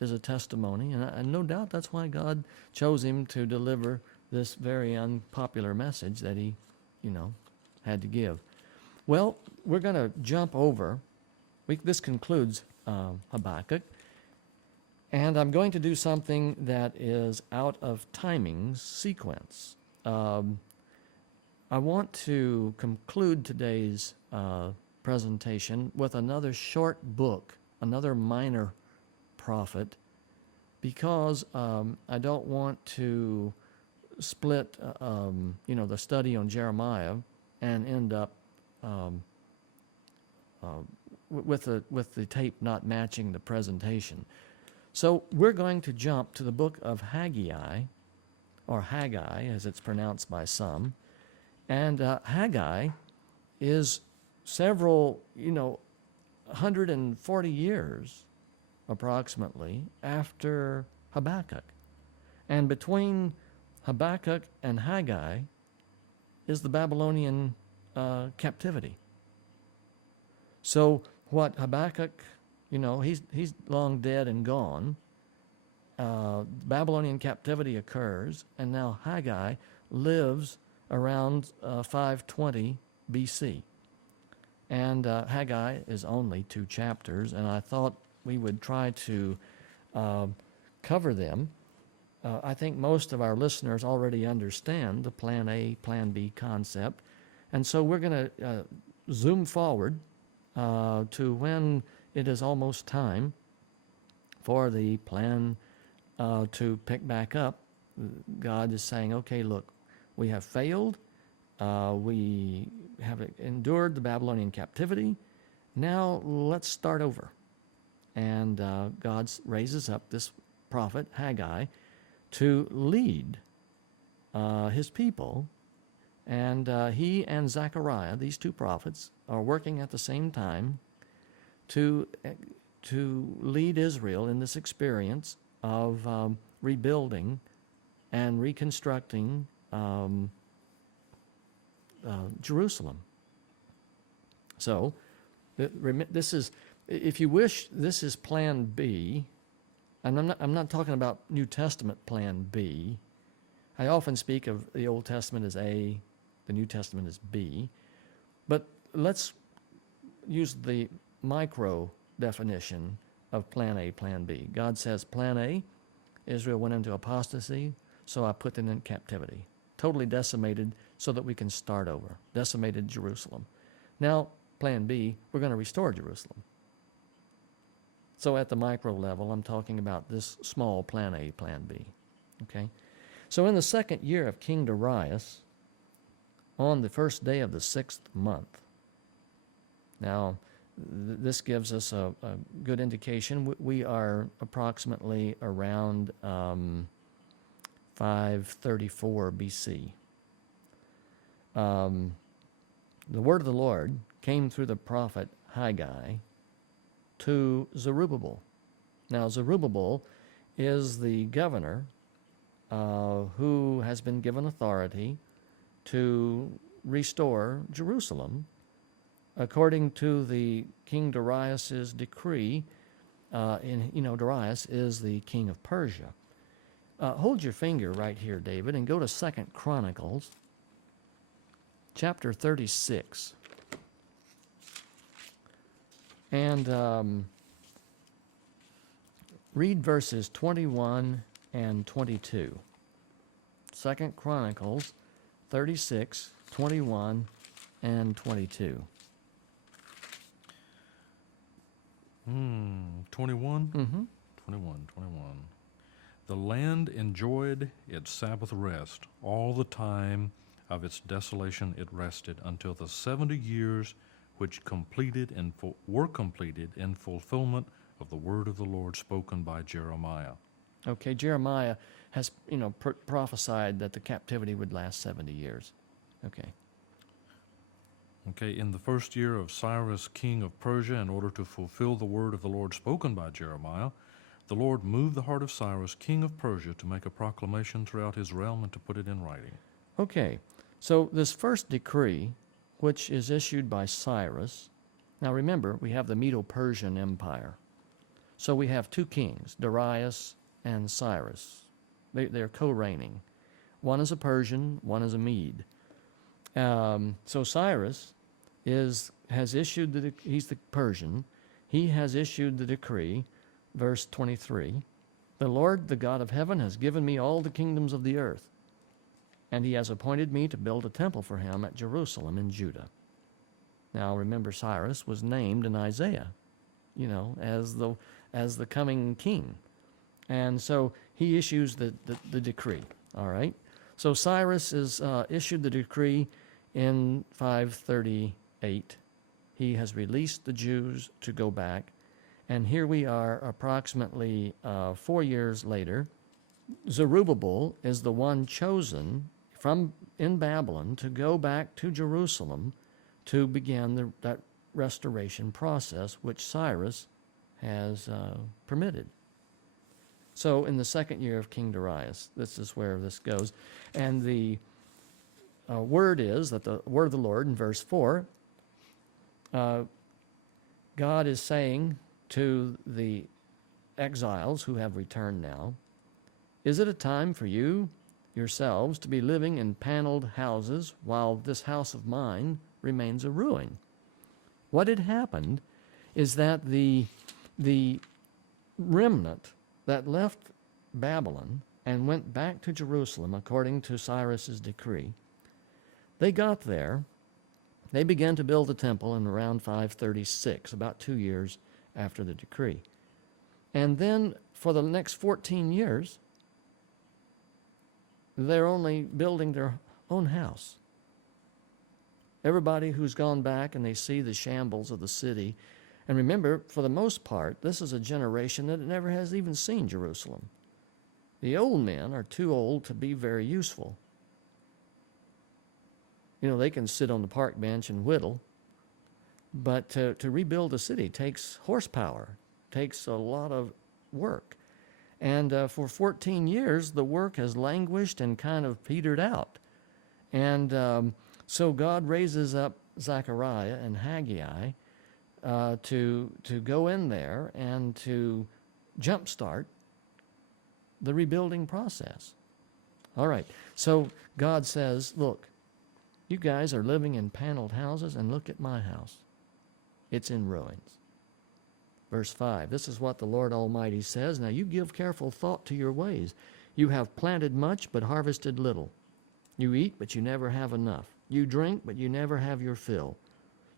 is a testimony, and no doubt that's why God chose him to deliver this very unpopular message that he, had to give. Well, we're going to jump over. This concludes Habakkuk, and I'm going to do something that is out of timing sequence. I want to conclude today's presentation with another short book, another minor prophet, because I don't want to split, the study on Jeremiah and end up with the tape not matching the presentation. So we're going to jump to the book of Haggai, or Haggai as it's pronounced by some. And Haggai is several, 140 years approximately after Habakkuk. And between Habakkuk and Haggai is the Babylonian captivity. So what Habakkuk, he's long dead and gone. Babylonian captivity occurs, and now Haggai lives around 520 BC. And Haggai is only 2 chapters, and I thought we would try to cover them. I think most of our listeners already understand the Plan A, Plan B concept, and so we're going to zoom forward to when it is almost time for the plan to pick back up. God is saying, okay, look, we have failed. We have endured the Babylonian captivity. Now let's start over. And God raises up this prophet, Haggai, to lead his people. And he and Zechariah, these 2 prophets, are working at the same time to lead Israel in this experience of rebuilding and reconstructing Jerusalem. So, this is, if you wish, this is Plan B. And I'm not talking about New Testament Plan B. I often speak of the Old Testament as A, the New Testament as B. But let's use the micro definition of Plan A, Plan B. God says, Plan A, Israel went into apostasy, so I put them in captivity. Totally decimated so that we can start over. Decimated Jerusalem. Now, Plan B, we're going to restore Jerusalem. So at the micro level, I'm talking about this small Plan A, Plan B. Okay? So in the second year of King Darius, on the first day of the 6th month. Now, this gives us a good indication. We are approximately around 534 BC. The word of the Lord came through the prophet Haggai to Zerubbabel. Now, Zerubbabel is the governor who has been given authority to restore Jerusalem according to the King Darius's decree. Darius is the king of Persia. Hold your finger right here, David, and go to 2 Chronicles, chapter 36. And read verses 21 and 22. 2 Chronicles 36, 21, and 22. 21? Mm-hmm. 21. The land enjoyed its Sabbath rest. All the time of its desolation it rested until the 70 years which were completed in fulfillment of the word of the Lord spoken by Jeremiah. Okay, Jeremiah has, prophesied that the captivity would last 70 years. Okay. Okay, in the first year of Cyrus, king of Persia, in order to fulfill the word of the Lord spoken by Jeremiah, the Lord moved the heart of Cyrus, king of Persia, to make a proclamation throughout his realm and to put it in writing. Okay, so this first decree, which is issued by Cyrus, now remember, we have the Medo-Persian Empire. So we have two kings, Darius and Cyrus. They're co-reigning. One is a Persian, one is a Mede. So Cyrus has issued he's the Persian. He has issued the decree, verse 23. The Lord, the God of heaven, has given me all the kingdoms of the earth, and he has appointed me to build a temple for him at Jerusalem in Judah. Now remember, Cyrus was named in Isaiah, as the coming king. And so he issues the decree, all right? So Cyrus has issued the decree in 538. He has released the Jews to go back. And here we are approximately 4 years later. Zerubbabel is the one chosen in Babylon to go back to Jerusalem to begin that restoration process, which Cyrus has permitted. So in the second year of King Darius, this is where this goes. And the word is that the word of the Lord in verse 4, God is saying to the exiles who have returned now, is it a time for you yourselves to be living in paneled houses while this house of mine remains a ruin? What had happened is that the remnant that left Babylon and went back to Jerusalem according to Cyrus's decree, they got there. They began to build the temple in around 536, about 2 years after the decree. And then for the next 14 years, they're only building their own house. Everybody who's gone back and they see the shambles of the city, and remember, for the most part, this is a generation that never has even seen Jerusalem. The old men are too old to be very useful. They can sit on the park bench and whittle, but to rebuild a city takes horsepower, takes a lot of work. And for 14 years, the work has languished and kind of petered out. And so God raises up Zechariah and Haggai to go in there and to jumpstart the rebuilding process. All right, so God says, look, you guys are living in paneled houses, and look at my house. It's in ruins. Verse 5, this is what the Lord Almighty says, now you give careful thought to your ways. You have planted much, but harvested little. You eat, but you never have enough. You drink, but you never have your fill.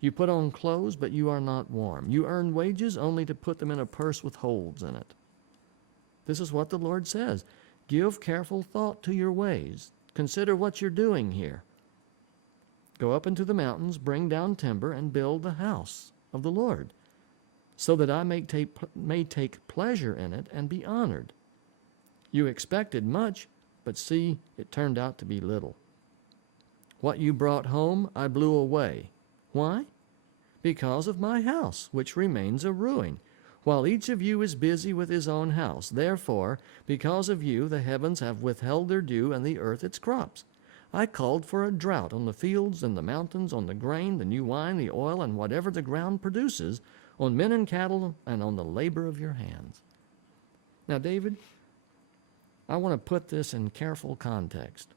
You put on clothes, but you are not warm. You earn wages only to put them in a purse with holes in it. This is what the Lord says. Give careful thought to your ways. Consider what you're doing here. Go up into the mountains, bring down timber, and build the house of the Lord, so that I may take pleasure in it and be honored. You expected much, but see, it turned out to be little. What you brought home, I blew away. Why? Because of my house, which remains a ruin, while each of you is busy with his own house. Therefore, because of you, the heavens have withheld their dew and the earth its crops. I called for a drought on the fields and the mountains, on the grain, the new wine, the oil, and whatever the ground produces, on men and cattle, and on the labor of your hands. Now, David, I want to put this in careful context.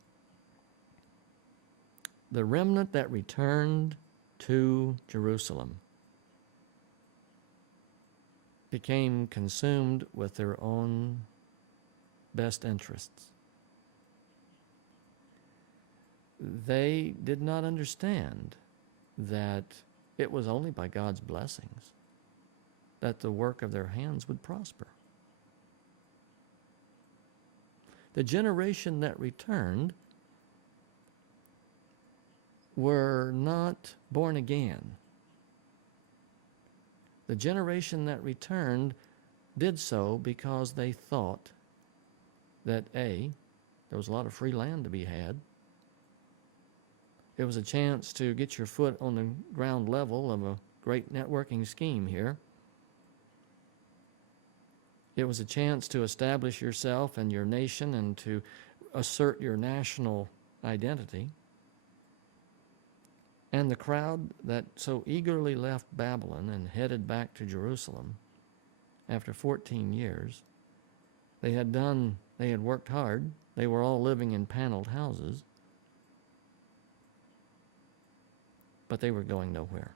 The remnant that returned to Jerusalem became consumed with their own best interests. They did not understand that it was only by God's blessings that the work of their hands would prosper. The generation that returned were not born again. The generation that returned did so because they thought that A, there was a lot of free land to be had. It was a chance to get your foot on the ground level of a great networking scheme here. It was a chance to establish yourself and your nation and to assert your national identity. And the crowd that so eagerly left Babylon and headed back to Jerusalem after 14 years, they had worked hard. They were all living in paneled houses, but they were going nowhere.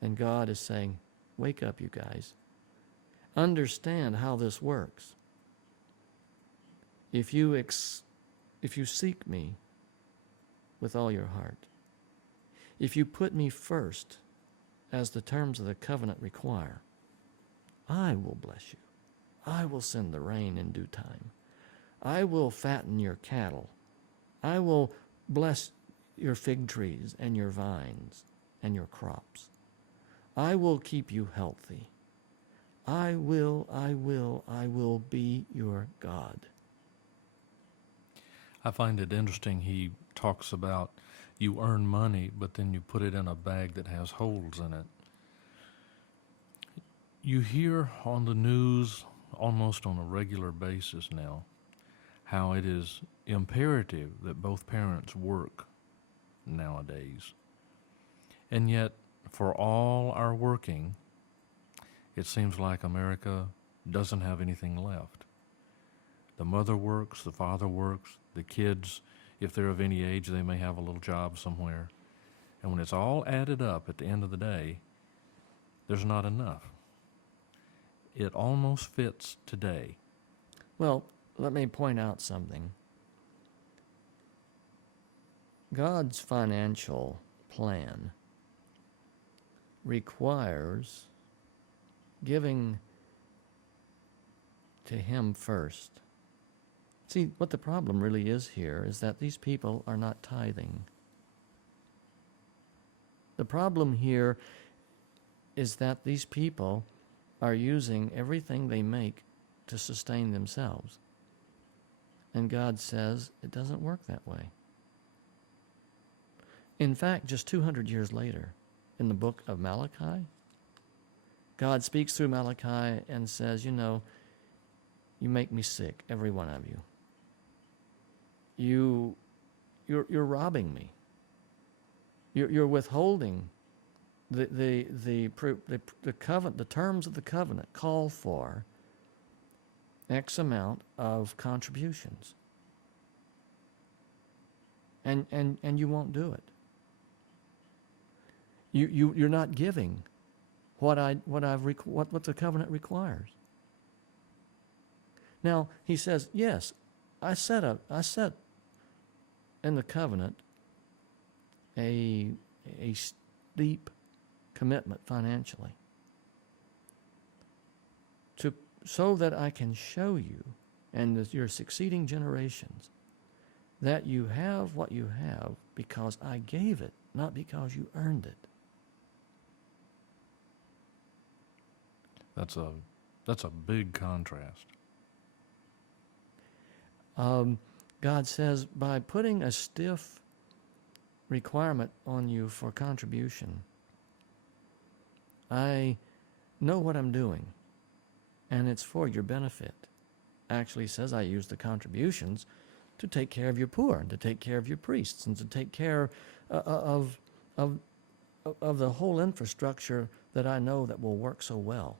And God is saying, wake up, you guys. Understand how this works. If you seek me with all your heart, if you put me first, as the terms of the covenant require, I will bless you. I will send the rain in due time. I will fatten your cattle. I will bless your fig trees and your vines and your crops. I will keep you healthy. I will be your God. I find it interesting. He talks about you earn money, but then you put it in a bag that has holes in it. You hear on the news almost on a regular basis now how it is imperative that both parents work nowadays. And yet, for all our working, it seems like America doesn't have anything left. The mother works, the father works, the kids, if they're of any age, they may have a little job somewhere. And when it's all added up at the end of the day, there's not enough. It almost fits today. Well, let me point out something. God's financial plan requires giving to Him first. See, what the problem really is here is that these people are not tithing. The problem here is that these people are using everything they make to sustain themselves. And God says it doesn't work that way. In fact, just 200 years later, in the book of Malachi, God speaks through Malachi and says, you know, you make me sick, every one of you. You're robbing me. You're withholding the covenant. The terms of the covenant call for X amount of contributions, and you won't do it. You're not giving what the covenant requires. Now he says, yes, I set in the covenant a steep commitment financially so that I can show you and your succeeding generations that you have what you have because I gave it, not because you earned it. That's a big contrast. God says, by putting a stiff requirement on you for contribution, I know what I'm doing, and it's for your benefit. Actually says I use the contributions to take care of your poor, and to take care of your priests, and to take care of the whole infrastructure that I know that will work so well.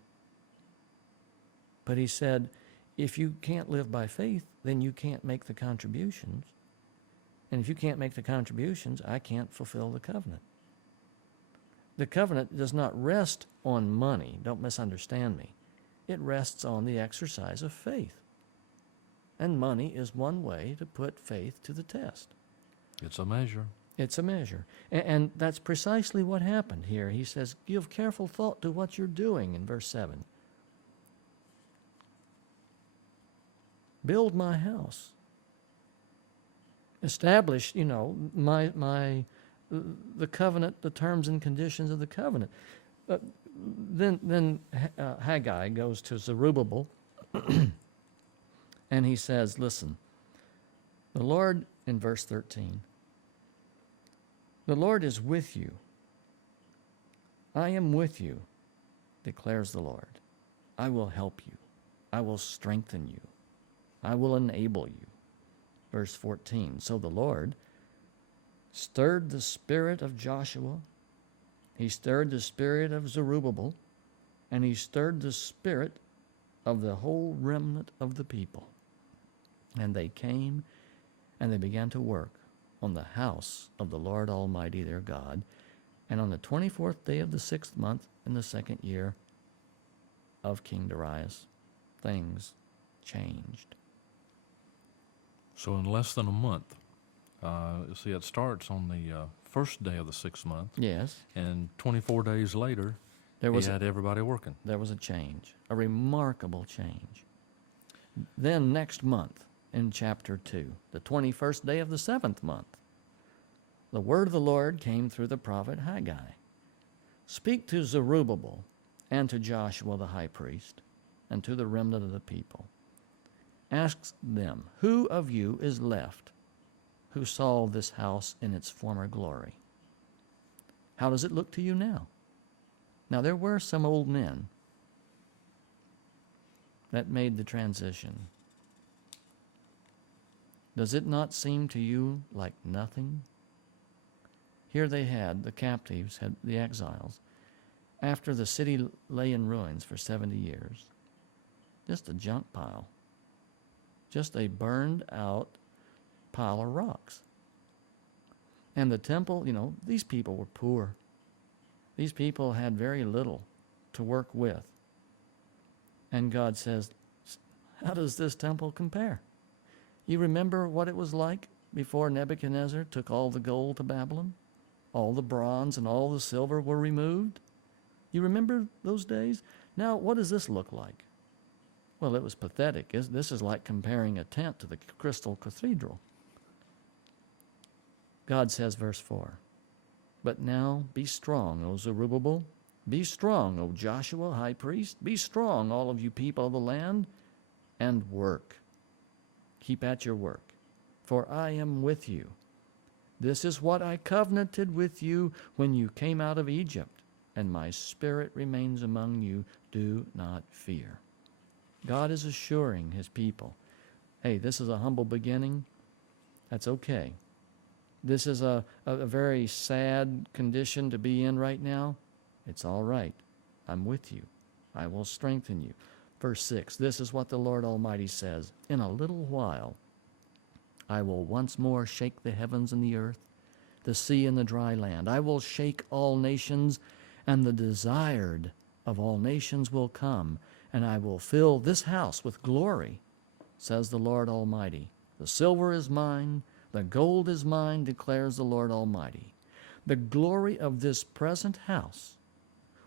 But he said, if you can't live by faith, then you can't make the contributions. And if you can't make the contributions, I can't fulfill the covenant. The covenant does not rest on money. Don't misunderstand me. It rests on the exercise of faith. And money is one way to put faith to the test. It's a measure. It's a measure. And that's precisely what happened here. He says, give careful thought to what you're doing in verse 7. Build my house. Establish, the covenant, the terms and conditions of the covenant. Then Haggai goes to Zerubbabel, and he says, listen, the Lord, in verse 13, the Lord is with you. I am with you, declares the Lord. I will help you. I will strengthen you. I will enable you. Verse 14, so the Lord stirred the spirit of Joshua, he stirred the spirit of Zerubbabel, and he stirred the spirit of the whole remnant of the people. And they came and they began to work on the house of the Lord Almighty their God. And on the 24th day of the 6th month in the 2nd year of King Darius, things changed. So in less than a month, it starts on the first day of the 6th month. Yes. And 24 days later, he had everybody working. There was a change, a remarkable change. Then next month, in chapter 2, the 21st day of the 7th month, the word of the Lord came through the prophet Haggai. Speak to Zerubbabel and to Joshua the high priest and to the remnant of the people. Ask them, who of you is left who saw this house in its former glory? How does it look to you now? Now, there were some old men that made the transition. Does it not seem to you like nothing? Here they had, the captives, had the exiles, after the city lay in ruins for 70 years. Just a junk pile. Just a burned out pile of rocks. And the temple, these people were poor. These people had very little to work with. And God says, how does this temple compare? You remember what it was like before Nebuchadnezzar took all the gold to Babylon? All the bronze and all the silver were removed? You remember those days? Now, what does this look like? Well, it was pathetic. This is like comparing a tent to the Crystal Cathedral. God says, verse 4, but now be strong, O Zerubbabel. Be strong, O Joshua, high priest. Be strong, all of you people of the land, and work. Keep at your work, for I am with you. This is what I covenanted with you when you came out of Egypt. and my spirit remains among you. Do not fear. God is assuring his people, hey, this is a humble beginning. That's okay. This is a very sad condition to be in right now. It's all right. I'm with you. I will strengthen you. Verse 6, this is what the Lord Almighty says. In a little while, I will once more shake the heavens and the earth, the sea and the dry land. I will shake all nations, and the desired of all nations will come, and I will fill this house with glory, says the Lord Almighty. The silver is mine, the gold is mine, declares the Lord Almighty. The glory of this present house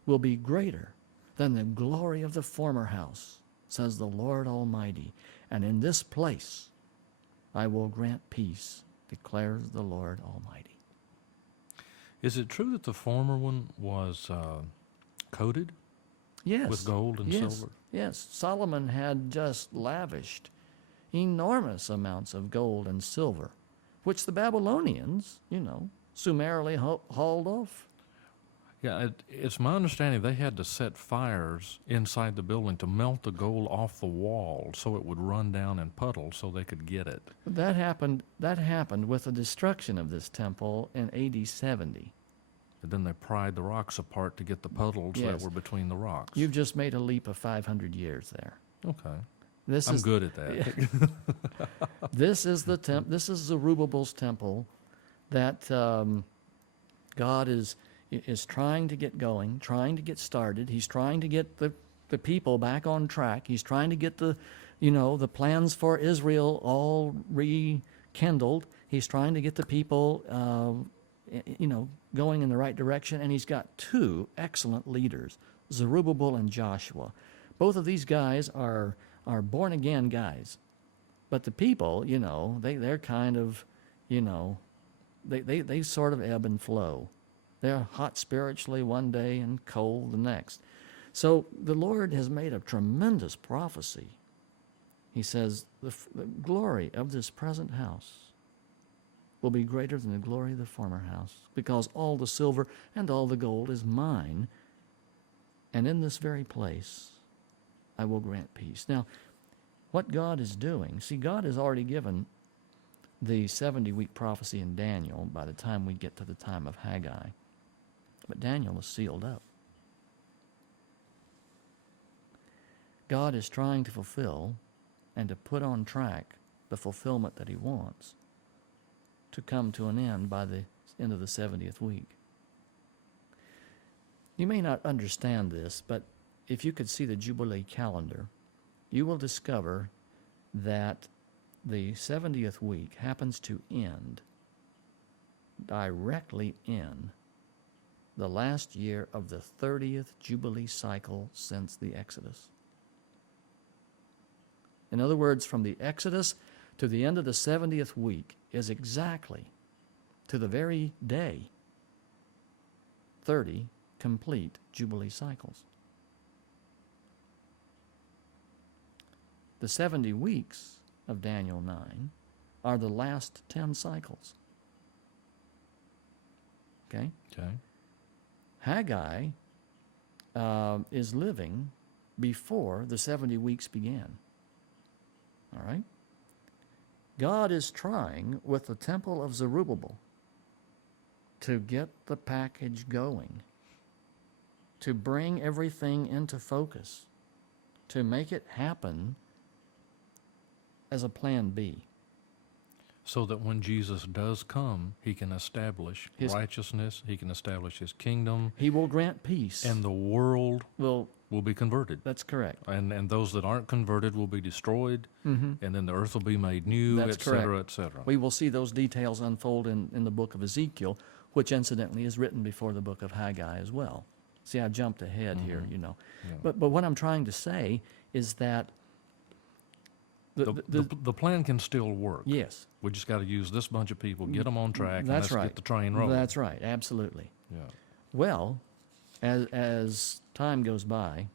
will be greater than the glory of the former house, says the Lord Almighty. And in this place I will grant peace, declares the Lord Almighty. Is it true that the former one was coated Yes. with gold and silver? Yes. Solomon had just lavished enormous amounts of gold and silver, which the Babylonians, summarily hauled off. Yeah, it's my understanding they had to set fires inside the building to melt the gold off the wall so it would run down in puddles so they could get it. That happened with the destruction of this temple in AD 70. And then they pried the rocks apart to get the puddles that were between the rocks. You've just made a leap of 500 years there. Okay. I'm good at that. This is Zerubbabel's temple that God is trying to get going, trying to get started. He's trying to get the people back on track. He's trying to get the plans for Israel all rekindled. He's trying to get the people, going in the right direction. And he's got two excellent leaders, Zerubbabel and Joshua. Both of these guys are born-again guys. But the people, they're kind of, they sort of ebb and flow. They're hot spiritually one day and cold the next. So the Lord has made a tremendous prophecy. He says, the glory of this present house will be greater than the glory of the former house, because all the silver and all the gold is mine, and in this very place I will grant peace. Now, what God is doing, see, God has already given the 70-week prophecy in Daniel by the time we get to the time of Haggai. But Daniel is sealed up. God is trying to fulfill and to put on track the fulfillment that he wants to come to an end by the end of the 70th week. You may not understand this, but if you could see the Jubilee calendar, you will discover that the 70th week happens to end directly in the last year of the 30th Jubilee cycle since the Exodus. In other words, from the Exodus to the end of the 70th week is exactly, to the very day, 30 complete Jubilee cycles. The 70 weeks of Daniel 9 are the last 10 cycles. Okay? Okay. Haggai is living before the 70 weeks began. All right? God is trying with the temple of Zerubbabel to get the package going, to bring everything into focus, to make it happen as a plan B. So that when Jesus does come, he can establish righteousness, he can establish his kingdom. He will grant peace. And the world will be converted. That's correct. And those that aren't converted will be destroyed, and then the earth will be made new, That's et cetera, correct. et cetera. We will see those details unfold in the book of Ezekiel, which incidentally is written before the book of Haggai as well. See, I jumped ahead here, Yeah. But what I'm trying to say is that the plan can still work. Yes. We just got to use this bunch of people, get them on track, and That's let's right. get the train rolling. That's right, absolutely. Yeah. Well, as time goes by,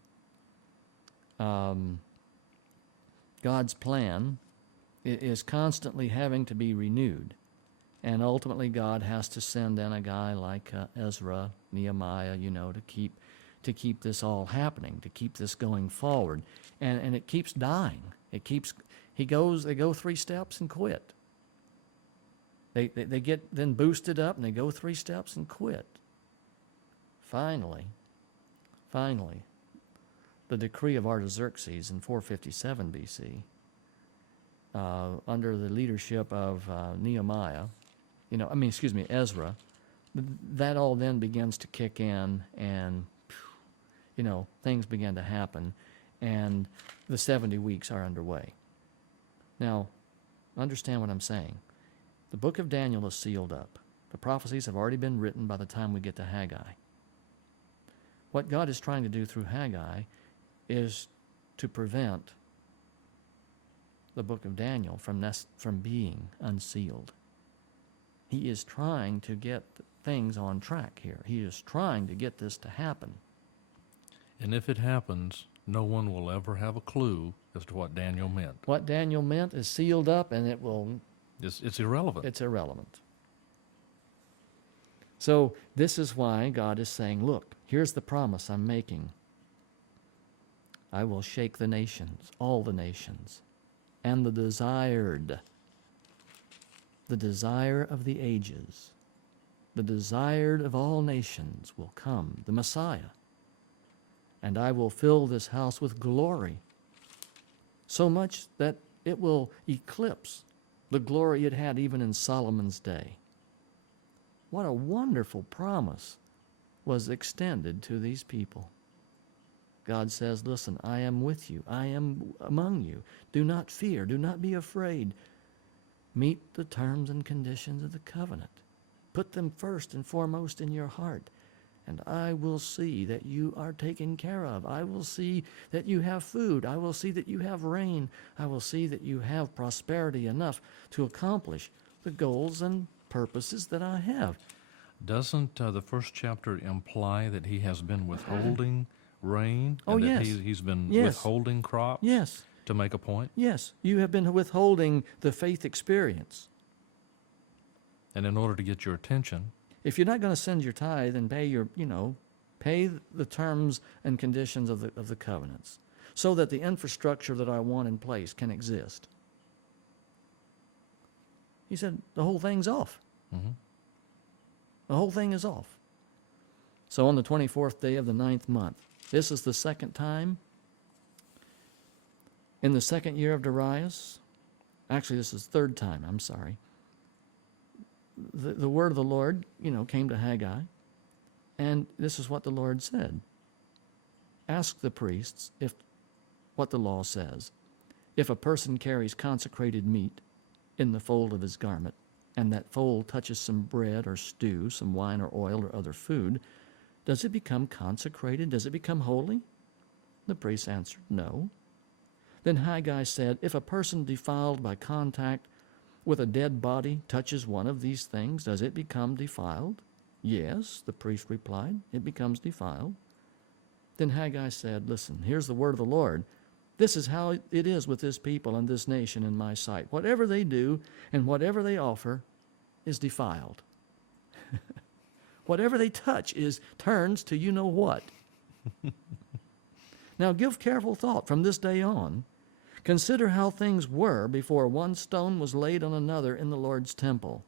God's plan is constantly having to be renewed. And ultimately, God has to send in a guy like Ezra Nehemiah, to keep this all happening, to keep this going forward. And it keeps dying. They go 3 steps and quit. They get then boosted up and they go 3 steps and quit. Finally, the decree of Artaxerxes in 457 BC, under the leadership of Nehemiah, Ezra, that all then begins to kick in, and things begin to happen, and the 70 weeks are underway. Now, understand what I'm saying. The book of Daniel is sealed up. The prophecies have already been written by the time we get to Haggai. What God is trying to do through Haggai is to prevent the book of Daniel from being unsealed. He is trying to get things on track here. He is trying to get this to happen. And if it happens, no one will ever have a clue as to what Daniel meant. What Daniel meant is sealed up, and It's irrelevant. It's irrelevant. So this is why God is saying, look, here's the promise I'm making. I will shake the nations, all the nations, and the desire of the ages, the desired of all nations will come, the Messiah, and I will fill this house with glory, so much that it will eclipse the glory it had even in Solomon's day. What a wonderful promise was extended to these people. God says, listen, I am with you. I am among you. Do not fear. Do not be afraid. Meet the terms and conditions of the covenant. Put them first and foremost in your heart, and I will see that you are taken care of. I will see that you have food. I will see that you have rain. I will see that you have prosperity enough to accomplish the goals and purposes that I have. Doesn't the first chapter imply that he has been withholding rain? Oh, and yes. That he's been Yes. withholding crops? Yes. To make a point? Yes. You have been withholding the faith experience. And in order to get your attention, If you're not going to send your tithe and pay the terms and conditions of the covenants, so that the infrastructure that I want in place can exist. He said, the whole thing's off. mhm, The whole thing is off. So on the 24th day of the 9th month, this is the second time in the second year of Darius. Actually, this is the third time, I'm sorry. The word of the Lord, came to Haggai, and this is what the Lord said. Ask the priests what the law says. If a person carries consecrated meat in the fold of his garment, and that fold touches some bread or stew, some wine or oil or other food, does it become consecrated? Does it become holy? The priest answered, no. Then Haggai said, if a person defiled by contact with a dead body touches one of these things, does it become defiled? Yes, the priest replied, it becomes defiled. Then Haggai said, listen, here's the word of the Lord. This is how it is with this people and this nation in my sight. Whatever they do and whatever they offer is defiled. Whatever they touch turns to you know what. Now give careful thought from this day on. Consider how things were before one stone was laid on another in the Lord's temple.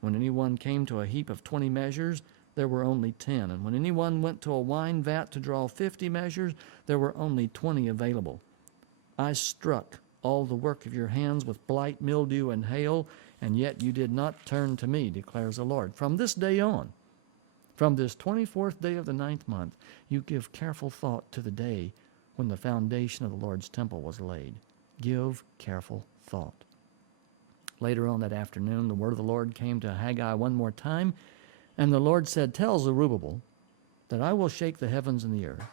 When anyone came to a heap of 20 measures, there were only 10. And when anyone went to a wine vat to draw 50 measures, there were only 20 available. I struck all the work of your hands with blight, mildew, and hail, and yet you did not turn to me, declares the Lord. From this day on, from this 24th day of the 9th month, you give careful thought to the day when the foundation of the Lord's temple was laid. Give careful thought. Later on that afternoon, the word of the Lord came to Haggai one more time, and the Lord said, tell Zerubbabel that I will shake the heavens and the earth.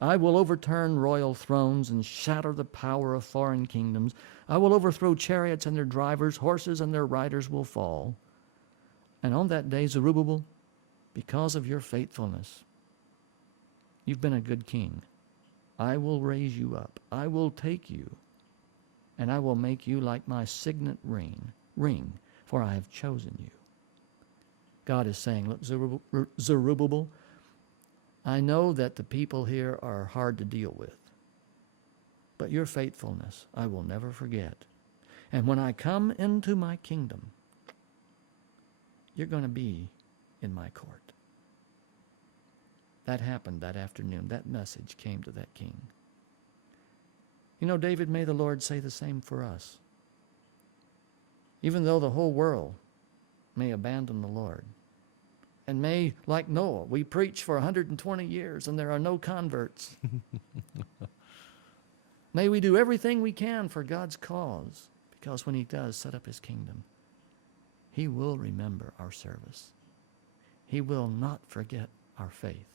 I will overturn royal thrones and shatter the power of foreign kingdoms. I will overthrow chariots and their drivers, horses and their riders will fall. And on that day, Zerubbabel, because of your faithfulness, you've been a good king. I will raise you up. I will take you, and I will make you like my signet ring, for I have chosen you. God is saying, look, Zerubbabel, I know that the people here are hard to deal with, but your faithfulness I will never forget. And when I come into my kingdom, you're going to be in my court. That happened that afternoon. That message came to that king. You know, David, may the Lord say the same for us. Even though the whole world may abandon the Lord, and may, like Noah, we preach for 120 years and there are no converts. May we do everything we can for God's cause, because when he does set up his kingdom, he will remember our service. He will not forget our faith.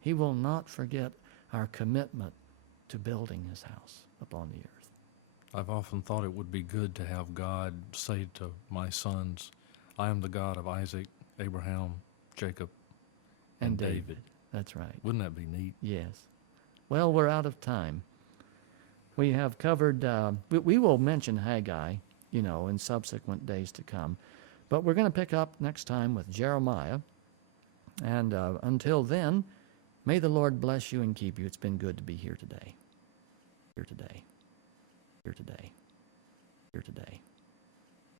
He will not forget our commitment to building his house upon the earth. I've often thought it would be good to have God say to my sons, I am the God of Isaac, Abraham, Jacob, and David. That's right. Wouldn't that be neat? Yes. Well, we're out of time. We have covered, we will mention Haggai, in subsequent days to come. But we're going to pick up next time with Jeremiah. And until then, may the Lord bless you and keep you. It's been good to be here today. Here today.